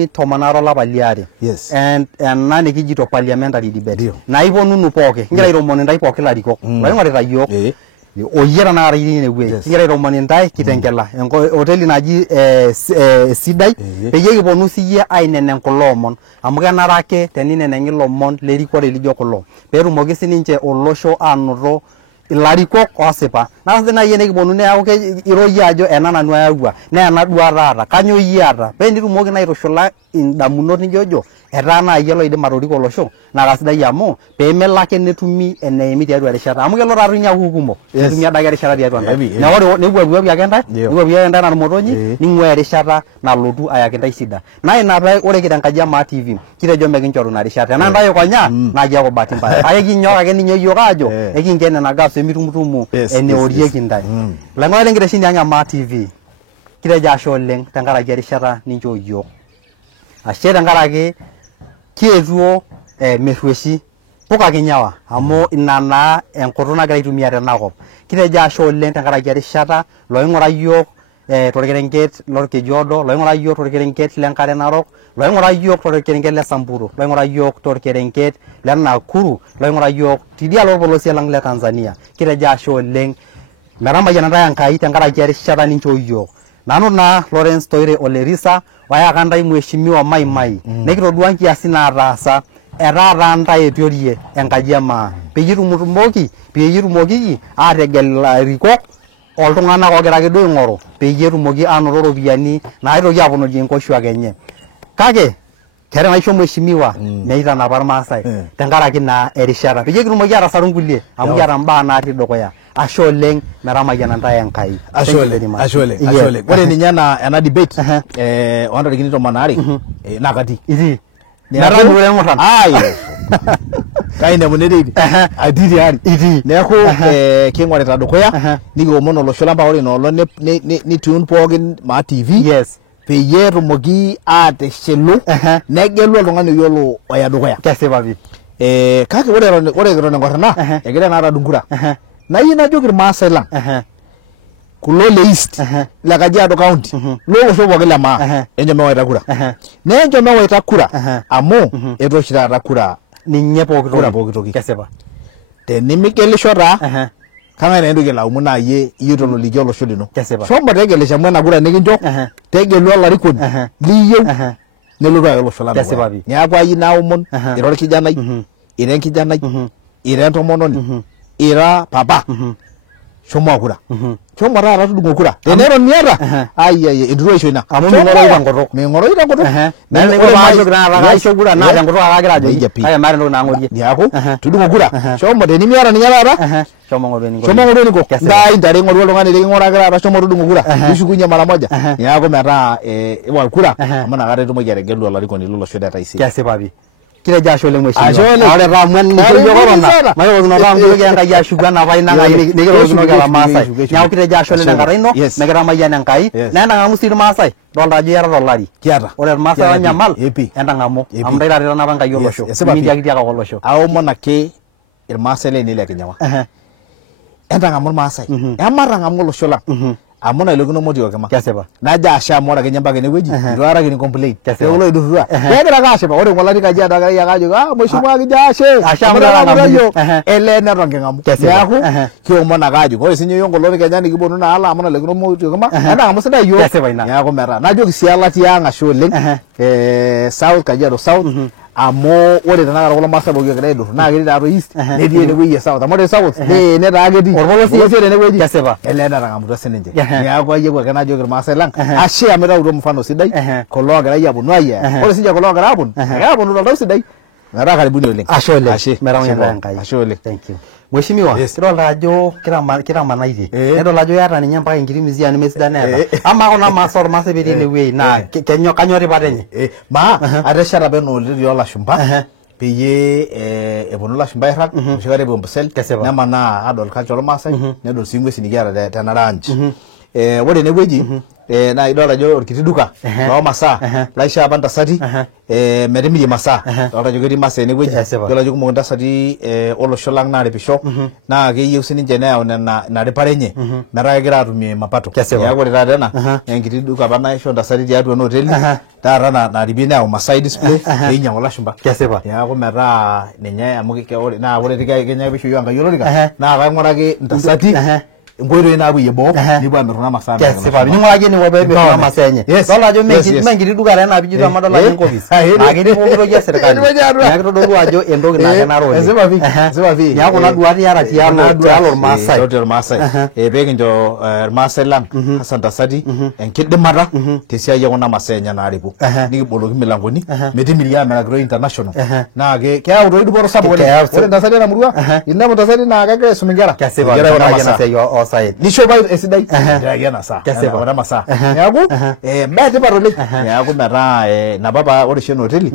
12 olapa liare. Yes. Ena nikijito parliamentary debate. Naiponunu pooki. Kigira aitomon ntae pooki larikok. Loing'orita yiok. Oyiera na riri ne we. Kigira romani ntai kitengela. Hoteli naji sidai. Peyie kiponu siyie ainenen kulo omon. Amu kenarake tenineneng'i lomon lerikore lijo kulo. Peetumoki sininche olosho anoto ilarikok osipa. Na sina yene kiponu neaku iro yie ajo ena nanu ayawua. Na ena duo taata. Kanyo yie ata. Penitumoki na aitushula indamunot nijojo. Etaa na yie loidim atoriko olosho. Na kasidai amu peemelo ake netumi eneimi tiatua erishata. Amu kelo taatoi niaku kumok. Netumi adake erishata tiatua ntae. Neeku niwuapi ake ntae. Niwuapi ake ntae narmotonyi. Ning'ua erishata nalotu ayaki ntae shida. Na ina pee ore tenkaji ya Maa TV kitejo mekinchoru ina rishata. Enaa ntae konya naa kiaku bahati mbaya. Ake kinyok ake ninye yiok aajo ekinken nena gaps pemitumutumu eneorieki ntae. Ilaing'uranak lenkitesheni ang' e Maa TV kitejo ashe oleng tenkaraki erishata ninchoo yiok. Ashe tenkaraki kietuo merrueshi puka kinyawa amu ina naa enkutuk nagira aitumia tenakop. Kitejo ashe oleng tenkaraki erishata loing'ura yiok torkerenket lorkejoodo, loing'ura yiok torkerenket lenkare Narok, loing'ura yiok torkerenket le Samburu, loing'ura yiok torkerenket le Nakuru, loing'ura yiok tidialo orpolosie lang le Tanzania. Kitejo ashe oleng metamayiana ntae Enkai tenkaraki erishata ninchoo yiok. Nanu naa Lawrence Toire Olerisa wayaka ntae mheshimiwa Mai. Nekitodua nkiasin naataasa etaa taa ntae etiorie enkaji e Maa. Peyie itumokiki aategel ilarikok oltung'anak ogira ake duo aing'oru peyie etumoki anoto ropiyiani naitoki aponorie nkoshuak enye. Kake kere naisho mheshimiwa meitanapa irmaasai tenkaraki naa erishata. Peyie kitumoki atasaru nkulie amu kiata mbaa natii dukuya. Ashe oleng metamayiana ntae Enkai. Ashe oleng. Ore ninye ena debate ontarikini 12 naa katii. Itii. Neeku eng'orran. Kaine munedei. Atii tiari. Itii. Neeku king'orita dukuya nikiomon olosho lang ore inoolong nitune pookin Maa TV. Yes. Peyie etumoki aateshelu negelu oltung'ani oyiolo oya dukuya. Kesipa pi. Kake ore kiton eng'orr ena egira naa aata dunkura. Nayieu najoki irmaasai lang kulo le East le Kajiado County lolosho pookin le Maa encho mewaita kura. Nencho mewaita kura amu etu oshi taata kura ninye pooki toki. Kesipa. Tenimigelisho taa kang'ae naa entoki elaumu naa iyie tololiki olosho lino. Kesipa. Shomo tegelisho amu ena kura nikincho tegelu olarikoni liyieu nelotu aya olosho lang. Kesipa pi. Neeku ayieu naomon ira orkijanai, ira enkijanai, ira entomononi, ira papa. Shomo kura. Shomo taata tudung'o kura. Teneton miata entutu aisho ina. Amu ming'oroita nkutuk. Ming'oroita nkutuk. Ore maisho kaisho kura naa tenkutuk ake agira ajoki. Kake maata entoki naang'orie. Neeku tudung'o kura. Shomo tenimiata ninye taata. Shomo ng'oru eninko. Shomo ng'oru eninko. Ntaai ntare ing'oru oltung'ani liking'oraki taata shomo tudung'o kura. Nishukunye mara moja. Neeku metaa iwal kura amu inakata itumoki ategelu olarikoni lolosho le taisere. Kesipa pi. Kitejo ashe oleng mheshimiwa. Ashe oleng. Ore taa amu nisho yiok korona. Mayiokinoto amu kitoki Enkai ashuku enapa ina Nkai nikirorokinoki Irmaasai. Neeku kitejo ashe oleng tenkata ino mikitamayiana Enkai. Naa entang'amu sii irmaasai. Dolta ajo iyatata olari. Kiata. Ore irmaasai onyamal entang'amu. Amu ntae taata itanapa Enkai olosho. Nimitiakiti ake olosho. Aomon ake irmaasai leinei le Kinyawa. Entang'amu irmaasai. Ematang'amu olosho lang. Amu nailokino moti kima. Kesipa. Najo ashe amu ore ake mpaka enewueji itu aikata kini complain. Kesipa. Kulo idurrua. Kegira ake ashipa ore ng'olari Kajiado ake ajo mheshimiwa kijo ashe. Ashe amu etang'amu. Ele neton king'amu. Neeku kiomon ake ajo ore sinye yiok ngolori Kenya nikiponu naalo amu nailokino moti kima. Entang'amu sidai yiok. Kesipa ina. Neeku metaa najoki sii alatii ang' ashe oleng. South Kajiado South. Amu ore tenakata kulo maasai pooki egira aidurru naa ketii taatoi East netii enewueji e South. Amu ore South ene taa ketii orpolosie tenewueji. Kesipa. Ele netang'amutua sininche. Neeku ayieu ake najoki irmaasai lang ashe amu itautuo mfano sidai kulo ogira aponu ayiaya. Ore sinche kulo ogira aponu aponu toltau sidai. Metaa karibuni oleng. Ashe oleng. Metamayiana Enkai. Ashe oleng. Thank you. Mheshimiwa, kidolta ajo kitamanaitie. Nedol ajo yata ninye mpaka enkiti mizia nemesidai neeta. Ama kuna masaa ormaasai petii enewueji naa kanyo tipat enye? Atesheta apa enoolong olashumba peyie eponu ilashumba airrag oshi kata epuo Ambosel nemanaa adol culture ormaasai nedol sii ng'uesin nikiata tena ranch. Ore enewueji na idol ajo orkiti duka loo masaa laisha apa ntasati metimirie masaa idol ajo ketii masaa enewueji idol ajo kumok ntasati olosho lang naaripisho naa keyieu sininche neyau ina ripare enye metaa kegira atumie mapato neeku ore taata ena enkiti duka apa naisho ntasati tiatua ena hoteli taata naripie neyau masaa display peinyiang'u ilashumba neeku metaa ninye amu naa ore Kenya pisho yiok Enkai olorika naa kaing'uraki ntasati nkoitoi naapuoyie boo nipuo amirr kuna masaa kesipa ning'uraki eniko pee emirr kuna masaa enye idol ajo menkiti duka taa ena piijito amu adol ajo enkopis naa ketii pooki toki esirkali neeku kitodolu ajo entoki naa kenare oleng esipa pii neeku kuna duat iata tialo irmaasai peekincho irmaasai lang hasa ntasati enkidimata tesiai ekuna masaa enye naaripu nikiboloki milangoni metimirie amirakitoi international naa keyau toi dupoto sapuk oleng ore ntasati ena murua inepu ntasati naa kegira aisum inkera nishopo esidai ndiraki ena saa ena masaa neeku mbaa etipat oleng neeku metaa ina papa ore oshi ena hoteli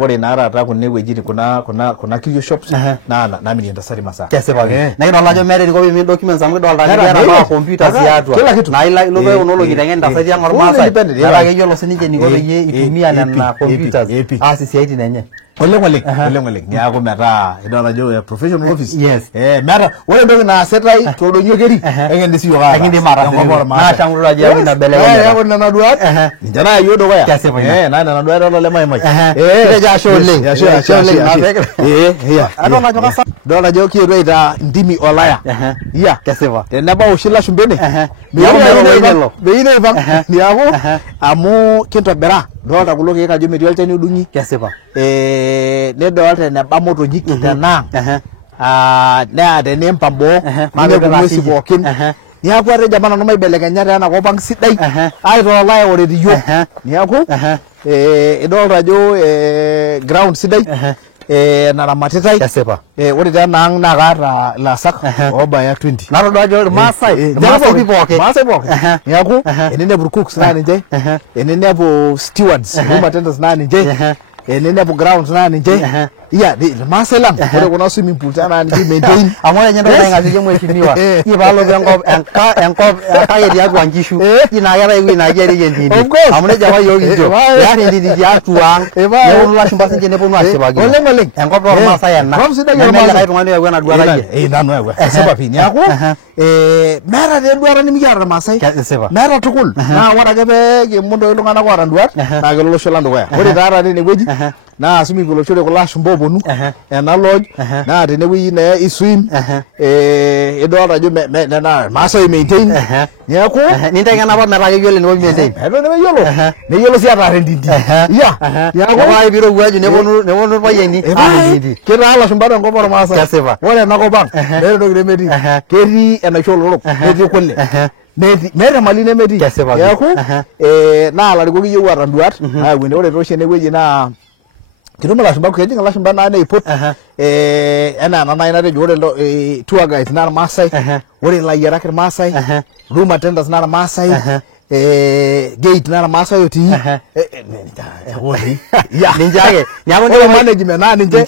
ore naa taata kuna wuejitin kuna curio shops naa namirie ntasati masaa kesipa nekidol ajo meeta eniko pee documents amu kidolta ajo keeta mpaka computers tiatua naa ilo pee kuna olong'i iteng'en ntasati ang' ormaasai metaa keyiolo sininche eniko peyie itumia nena computers aas isiaitin enye oleng neeku metaa idol ajo professional office meeta ore entoki naasitai toldonyio keri ekindim siyiok aataas ekindim aataas naa changulo ajo eeku ina belekenya neeku nena duat ninche naayiok dukuya naa nena duat olole maimai kitejo ashe oleng adol ajo kasa idol ajo kiyetuo aitaa ntimi olaya iya kesipa tenebau oshi ilashumba ene meyieu neipang neeku amu kintobira idolta kulo keek ajo metii olchani odung'i kesipa nidolta eneba motonyik tenang neeta enempang boo ninepu ng'uesi pookin neeku atejo apa nanu maibelekenya taa enakop ang' sidai aitolaya oret iyiok neeku idolta ajo ground sidai naramatitai ore taa enaang' naa kaata ilaasak oobaya 20 natodua ajo irmaasai pookin neeku eninepu ircooks naa ninche eninepu stewards room attendants naa ninche eninepu grounds naa ninche iya irmaasai lang ore kuna swimming pool naa ninche maintain amu ore nye entoki naing'asikie mheshimiwa iyie paalotu enkop kake tiatua nkishu ina keeta ewueji naji erikie ntini amu nejia apa yiok kijo eeta entini tiatua ang' neponu ilashumba sinche neponu ashipakino oleng enkop ormaasai ena nemelikae tung'ani oyawua ena duata yie nanu ayawua esipa pii neeku meeta taa enduata nimikiata irmaasai meeta tukul naa ore ake pee kimun iltung'anak oota nduat naa kelo olosho lang dukuya ore taata tenewueji naa swimming pool oshi ore kulo ashumba oponu ena lodge naa tenewueji naa iswim idolta ajo nena irmaasai maintain neeku ninteng'ena apa metaa keyiolo eniko maintain eton nemeyiolo sii ataar entindi iya neeku ore piirowuaju neponu irpayiani kitaa ilashumba tenkop ormaasai ore enakop ang' meeta entoki nemetii ketii enaisho olotorok netii kule meeta mali nemetii neeku naa larikok iyieu aata nduat aawuene ore tooshi enewueji naa kitum ilashumba kejing ilashumba naa neiput enaa ena nai natejo ore tour guides naa irmaasai ore ilayiarak irmaasai room attendants naa irmaasai gate naa irmaasai otii ninche ake ore management naa ninche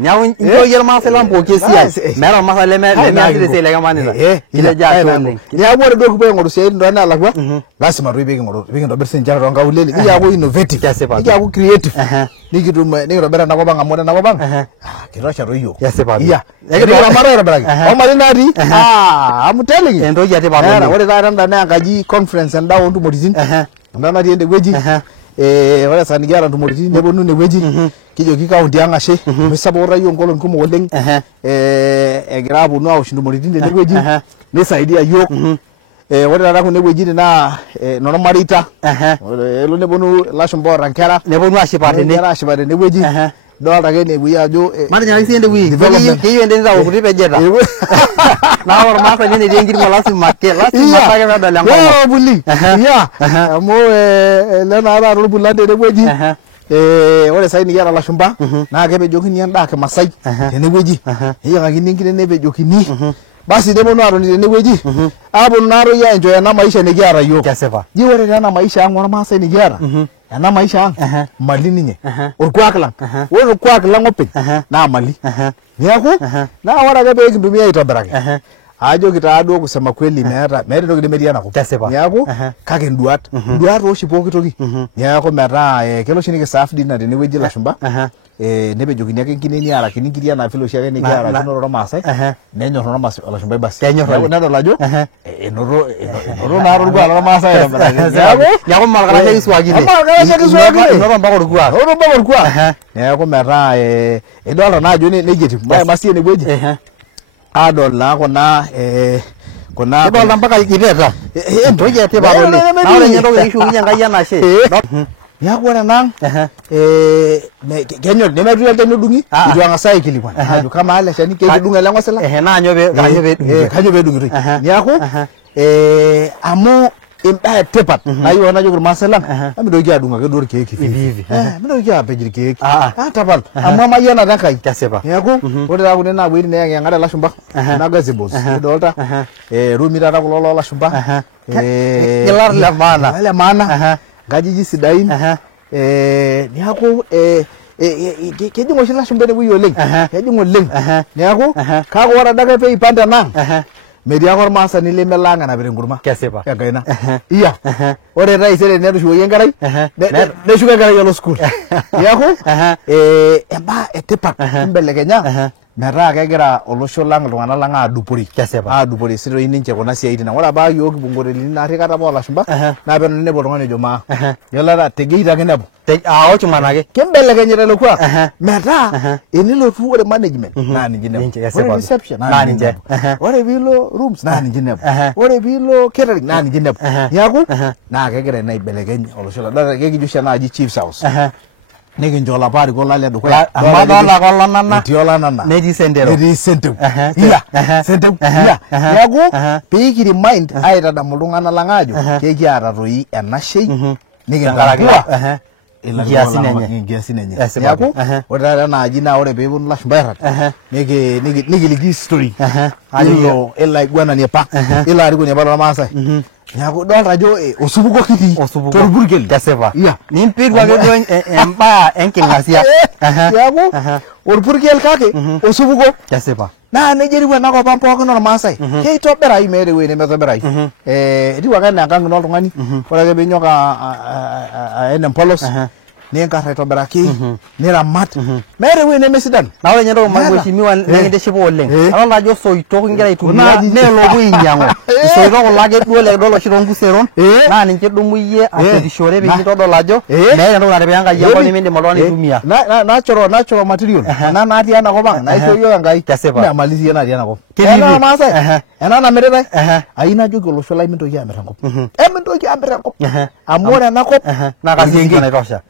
neeku inchooyie irmaasai lang pooki esiai meeta irmaasai lemeasita esiai lekemanita kitejo ashe oleng neeku ore duo kipuo aing'oru siaitin toonelakua lasima toi pikintobir sinche toonkaulele nikiaku innovative nikiaku creative nikitobir enakop ang' amu ore enakop ang' kitosha toi yiok nikiramata aitobiraki omali natii I'm telling you entoki etipat oleng ore taata enda naa enkaji conference enda oontumoritin enda natii endewueji ore esaa nikiata ntumoritin neponu inewueji kijoki kaunti ang' ashe misapota yiok nkolong'i kumok oleng egira aponu awosh ntumoritin tenewueji nisaidia yiok ore taata kune wuejitin naa normareita elo neponu ilashumba oota nkera neponu ashipa tenewueji dolta ake enewueji ajo matijing'aki sii endewueji keyieu entenita orkuti pejeta naa ormaasai nene etii enkirng'o lasima ake peedol enkong'u puli amu ele naa taata orpulan tenewueji ore sai nikiata lashumba naa kepejokini endaa kimasai tenewueji eyiang'akini enkine nepejokini basi neponu atoni tenewueji aponu naatoi aenjoy ena maisha nikiata yiok ji ore taa ena maisha ang' ormaasai nikiata ena maisha ang' mali ninye orkuak lang ore orkuak lang openy naa mali neeku naa ore ake pee kintumia aitobiraki ajo kitaa duo kusema kweli meeta entoki nemetii enakop. Neeku kake nduat oshi pooki toki. Neeku metaa kelo oshi nikisaaf dinner tenewueji lashumba. Nepejokini ake nkine niarakini nkiri enaa vile oshiake nikiarakino tormaasai. Nenyor olashumbai basi. Neeku nedol ajo enoto naa torkuak lormaasai aitobiraki. Neeku malakara kiswahili. Enoto mpaka orkuak. Neeku metaa idolta naa ajo nejia etiu. Masi enewueji. Adol naa kuna kidolta mpaka iteta. Entoki etipat oleng. Naa ore nye entoki nikishukunye Enkai enashe. Neeku ore nang kenyor nemetu olchani odung'i itu ang'asa aikilikuan ajo kamaa ele shani kedung'o ele ng'osila naa kanyo peedung'itoi. Neeku amu imbaa etipat nayieu najoki irmaasai lang mintoki adung' ake duo irkeek hivi. Mintoki aapej irkeek. Tapal amu amayiana tenkai. Neeku ore taa kune naa wueitin neeng'eng'are ilashumba kuna gazebos nidolta rumi taata kulo loolashumba kilar le maana. Nkajijik sidain. Neeku kejing oshi ilashumba enewueji oleng. Kejing oleng. Neeku kake ore adake pee ipande nang metii ake ormaasani lemelaang enapita enkurma. Enkaina. Iya. Ore taisere netushukoki enkerai neshuko enkerai alo sukuul. Neeku embaa etipat kimbelekenya metaa kegira olosho lang iltung'anak lang aadupore sitoi ninche kuna siaitin. Ore apa yiok kipuo nkotelini naarri kata apa olashumba naa peno ninepu oltung'ani ojo maa yiolo tegeit ake inepu. Ochumana ake. Kimbelekenyita ilo kuak metaa enilotu ore management naa ninche inepu. Ore reception naa ninche inepu. Ore piilo rooms naa ninche inepu. Ore piilo catering naa ninche inepu. Neeku naa kegira ina aibelekeny olosho lang. Dolta kekijo oshi enaaji Chiefs House. Nikincho olapa arikok lang ledukuya. Adolta kolonana. Etii olanana. Netii sentero. Etii senteu. Iya. Senteu. Iya. Neeku pikiremind aitadamu iltung'anak lang ajo kekiata toi enashei nikintambua inkiasin enye. Neeku ore taata enaaji naa ore peeponu ilashumba airrag nikiliki history ilo aiguanani apa ilo arikoni apa lormaasai. Neeku idolta ajo osupuko kitii torpurkel. Iya. Nimpiru ake duo embaa enking'asia. Neeku orpurkel kake osupuko. Naa nejia etiu enakop ang pookin ormaasai. Keitobirayu meeta ewueji nemetobirayu. Etiu ake enaa enkang' ino oltung'ani. Ore ake piinyok aen empolos ninkarr aitobiraki niramat meeta ewueji nemesidan. Na ore nye entoki mheshimiwa nekintishipa oleng. Adolta ajo soitok kigira aitumia neelotu ainyang'u. Isoitok kulo ake duo lekidol oshi toonkuseron naa ninche idumu iyie ashetishore peyie kitodol ajo meeta entoki natipika Enkai enkop nemiindim oltung'ani aitumia. Natural material. Ena natii enakop ang naishoo yiok Enkai. Meemali siyie natii enakop. Ena ormaasai ena namiritae ayieu najoki olosho lai mintoki amirr enkop. Mintoki amirr enkop. Amu ore enakop naa kasieki naitosha.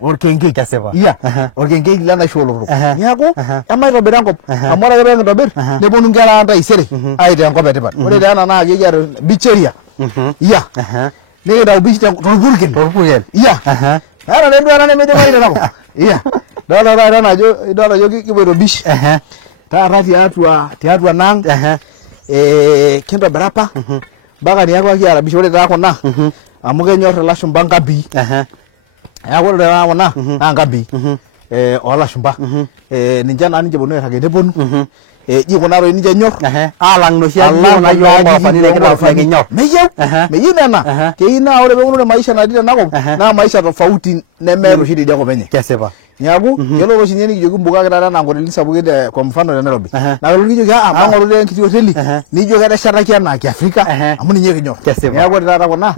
Iya. Orkenkei lenaisho olotorok. Neeku emaitobira enkop. Amu ore ake pee kintobirr neponu nkera ang taisere aitaa enkop etipat. Ore taa ena naa kekiata beach area. Iya. Nikintau beach torpurkel. Iya. Eeta naa enduata nemeidimayu tenakop. Iya. Idolta taata ajo kipoito beach. Taata tiatua nang kintobira apa mpaka niaku kiata beach. Ore taa kuna amu kenyorr ilashumba nkambii. Neeku ore taa kuna naa nkambii oolashumba. Ninche naa ninche eponu airrag eneponu. Ji kuna toi ninche enyorr alang noshi alang kuna ngorofani nekinyor. Meyieu nena. Keyieu naa ore peepuonu maisha natii tenakop naa maisha tofauti nemeeta oshi tidia kop enye. Neeku yiolo oshi ninye nikijoki mbukaki taata enaa nkotelini sapukin kwa mfano te Nairobi. Naa kelotu nikijoki mang'oru dii enkiti hoteli nijo keteshetaki enaa Kiafrika amu ninye kinyorr. Neeku ore taata kuna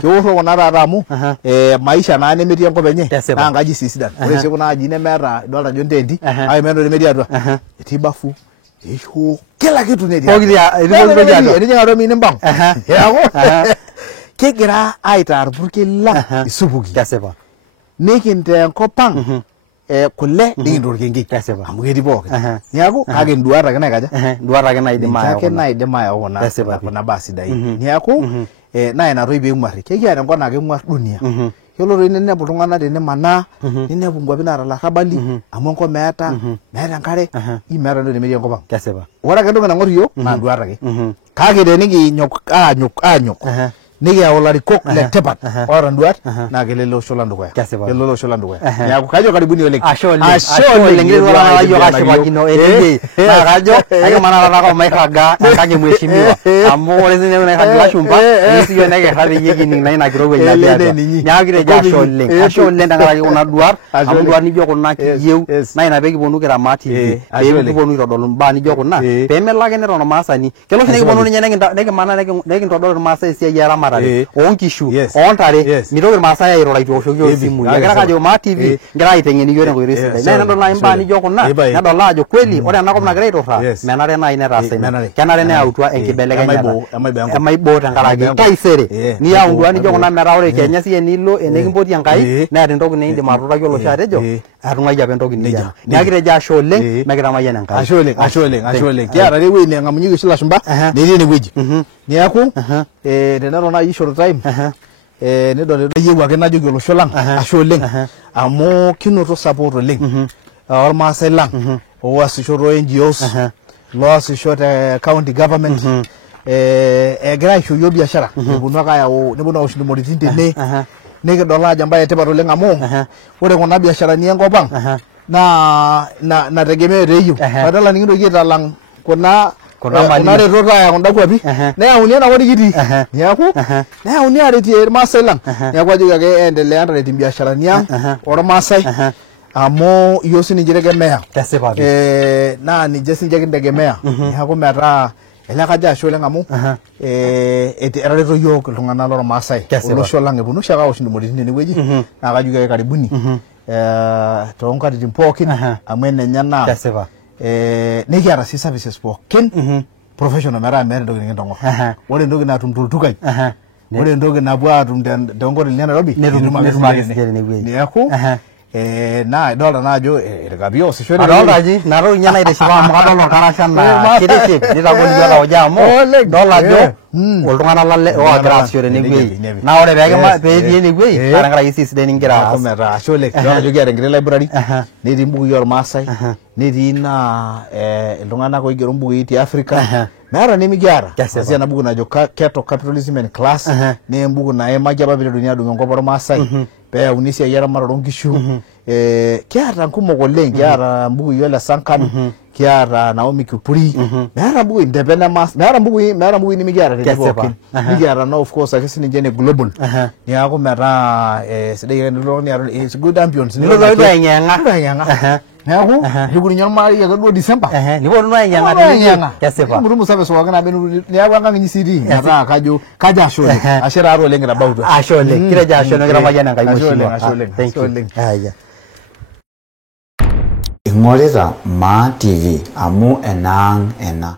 keworro kuna taata amu maisha naa nemetii enkop enye naa nkaji sii sidan. Ore sii kuna aji nemeeta idolta ajo nteenti kake meeta nemetii atua. Etii bafu eishoo kila kitu netii. Enijing atua miini mpang'u. Neeku kigira aitaa irpurkeli lang isupuki. Nikintaa enkop ang kule nikintaa orkenkei amu ketii pookin. Neeku kake nduat ake naikaja. Nduat ake naidim ayau kuna baa sidain. Neeku naa ina toi peeng'uarri. Kekiata enkop naa keng'uarr dunia. Yiolo toi ninepu iltung'anak tenemanaa ninepu nkuapi naata ilarrabali amu enkop meeta enkare meeta entoki nemetii enkop ang. Ore ake entoki nang'orr yiok naa nduat ake. Kake tenikinyok aanyok nikiyau larikok letipat ora nduat naa kelele olosho lang dukuya kelele olosho lang dukuya neeku kajo karibuni oleng ashe oleng ngira ayo kashipakino enewueji naa kajo ekimana taata omairaga enkake mheshimiwa amu ore sinye nairrag ilashumba nisiyo nekirra peyie kining naa ina kirowuaj natii atua neeku kitejo ashe oleng tenkaraki kuna duat amu duat nijo kuna kiyieu naa ina peekiponu kira Maa TV peekiponu aitodolu mbaa nijo kuna peemelo ake neton ormaasani kelo oshi nikiponu ninye nekimana nekintodol irmaasai esiai eramatare oonkishu oontare mitoki irmaasai airura itu eoshoki iyiook isimui egira ake ajo Maa TV ngira aiteng'en iyiook tenkoitoi sidai naa enedol naaji mbaa nijo kuna nedol ajo kweli ore enakop nagira aiturraa menare naaji netaasa ina kenare neyautua enkibelekenyata emaiboo tenkaraki taisere niyau nduat nijo kuna metaa ore kenya siyie nilo enikimpoti Enkai neeta entoki niindim atuutaki olosho atejo atung'uai apa entoki nijo neeku kitejo ashe oleng mekitamayian Enkai ashe oleng kiata ewueji neng'amunyieki oshi ilashumba netii enewueji neeku teneton naaji ishoru time nidol eyieu ake najoki olosho lang ashe oleng amu kinoto support oleng ormaasai lang oasisho too NGOs loasisho te county government egira aisho yiok biashara neponu ake ayau neponu awosh ntumoritin tene nikidol ajo embaye etipat oleng amu ore kuna biasharani enkop ang naa nategemea teeyieu badala nikintoki aitalang kuna retot aya kunda kwapi neyauni enakop nikitii neeku neyauni aretie irmaasai lang neeku ajoki ake endelea ntaret imbiasharani ang ormaasai amu iyiok sininche itegemea naa ninche sininche kintegemea neeku metaa ele kajo ashe oleng amu etareto yiok iltung'anak lormaasai olosho lang eponu oshi ake awosh ntumoritin tenewueji naa kajoki ake karibuni toonkatitin pookin amu enenye naa nikiata sii services pookin professional metaa meeta entoki nikintong'or ore entoki natum toltukai ore entoki napuo atum toonkotelini e Nairobi netum ake tenewueji neeku naa idolta naa ajo irkapi oosishore adolta aji natoki ninye naitishipa amu kadol orkarasha naa kitiship nitagol iyiok tauja amu idol ajo oltung'anak oogira aasishore enewueji naa ore peetii enewueji naa tenkaraki esiai sidai nigira aas metaa ashe oleng idol ajo kiata enkiti library netii imbukui ormaasai netii naa iltung'anak oigero mbukui ti Africa meeta nemikiata asi ena buku najo Cattle Capitalism and Class naa embuku naimaki apa piiteruni adung enkop ormaasai peyauni esiai eramatare oonkishu kiata nkumok oleng kiata mbukui ole Sankan kiata Naomi Kipuri meeta mbukui independent mass meeta mbukui nimikiata tene pookin nikiata na of course ake sininche ne global neeku metaa sidai ake nilotu good ambience nilotu aing'eng'a neeku jukuninye ormarei ake duo December niponu aing'eng'a tene kesipa murumu service pookin abenu neeku enkang inyi sitii metaa kajo ashe oleng ashe taata oleng itabautua ashe oleng kitejo ashe oleng kitamayian Enkai mheshimiwa ashe oleng ing'orita Maa TV amu enaang ena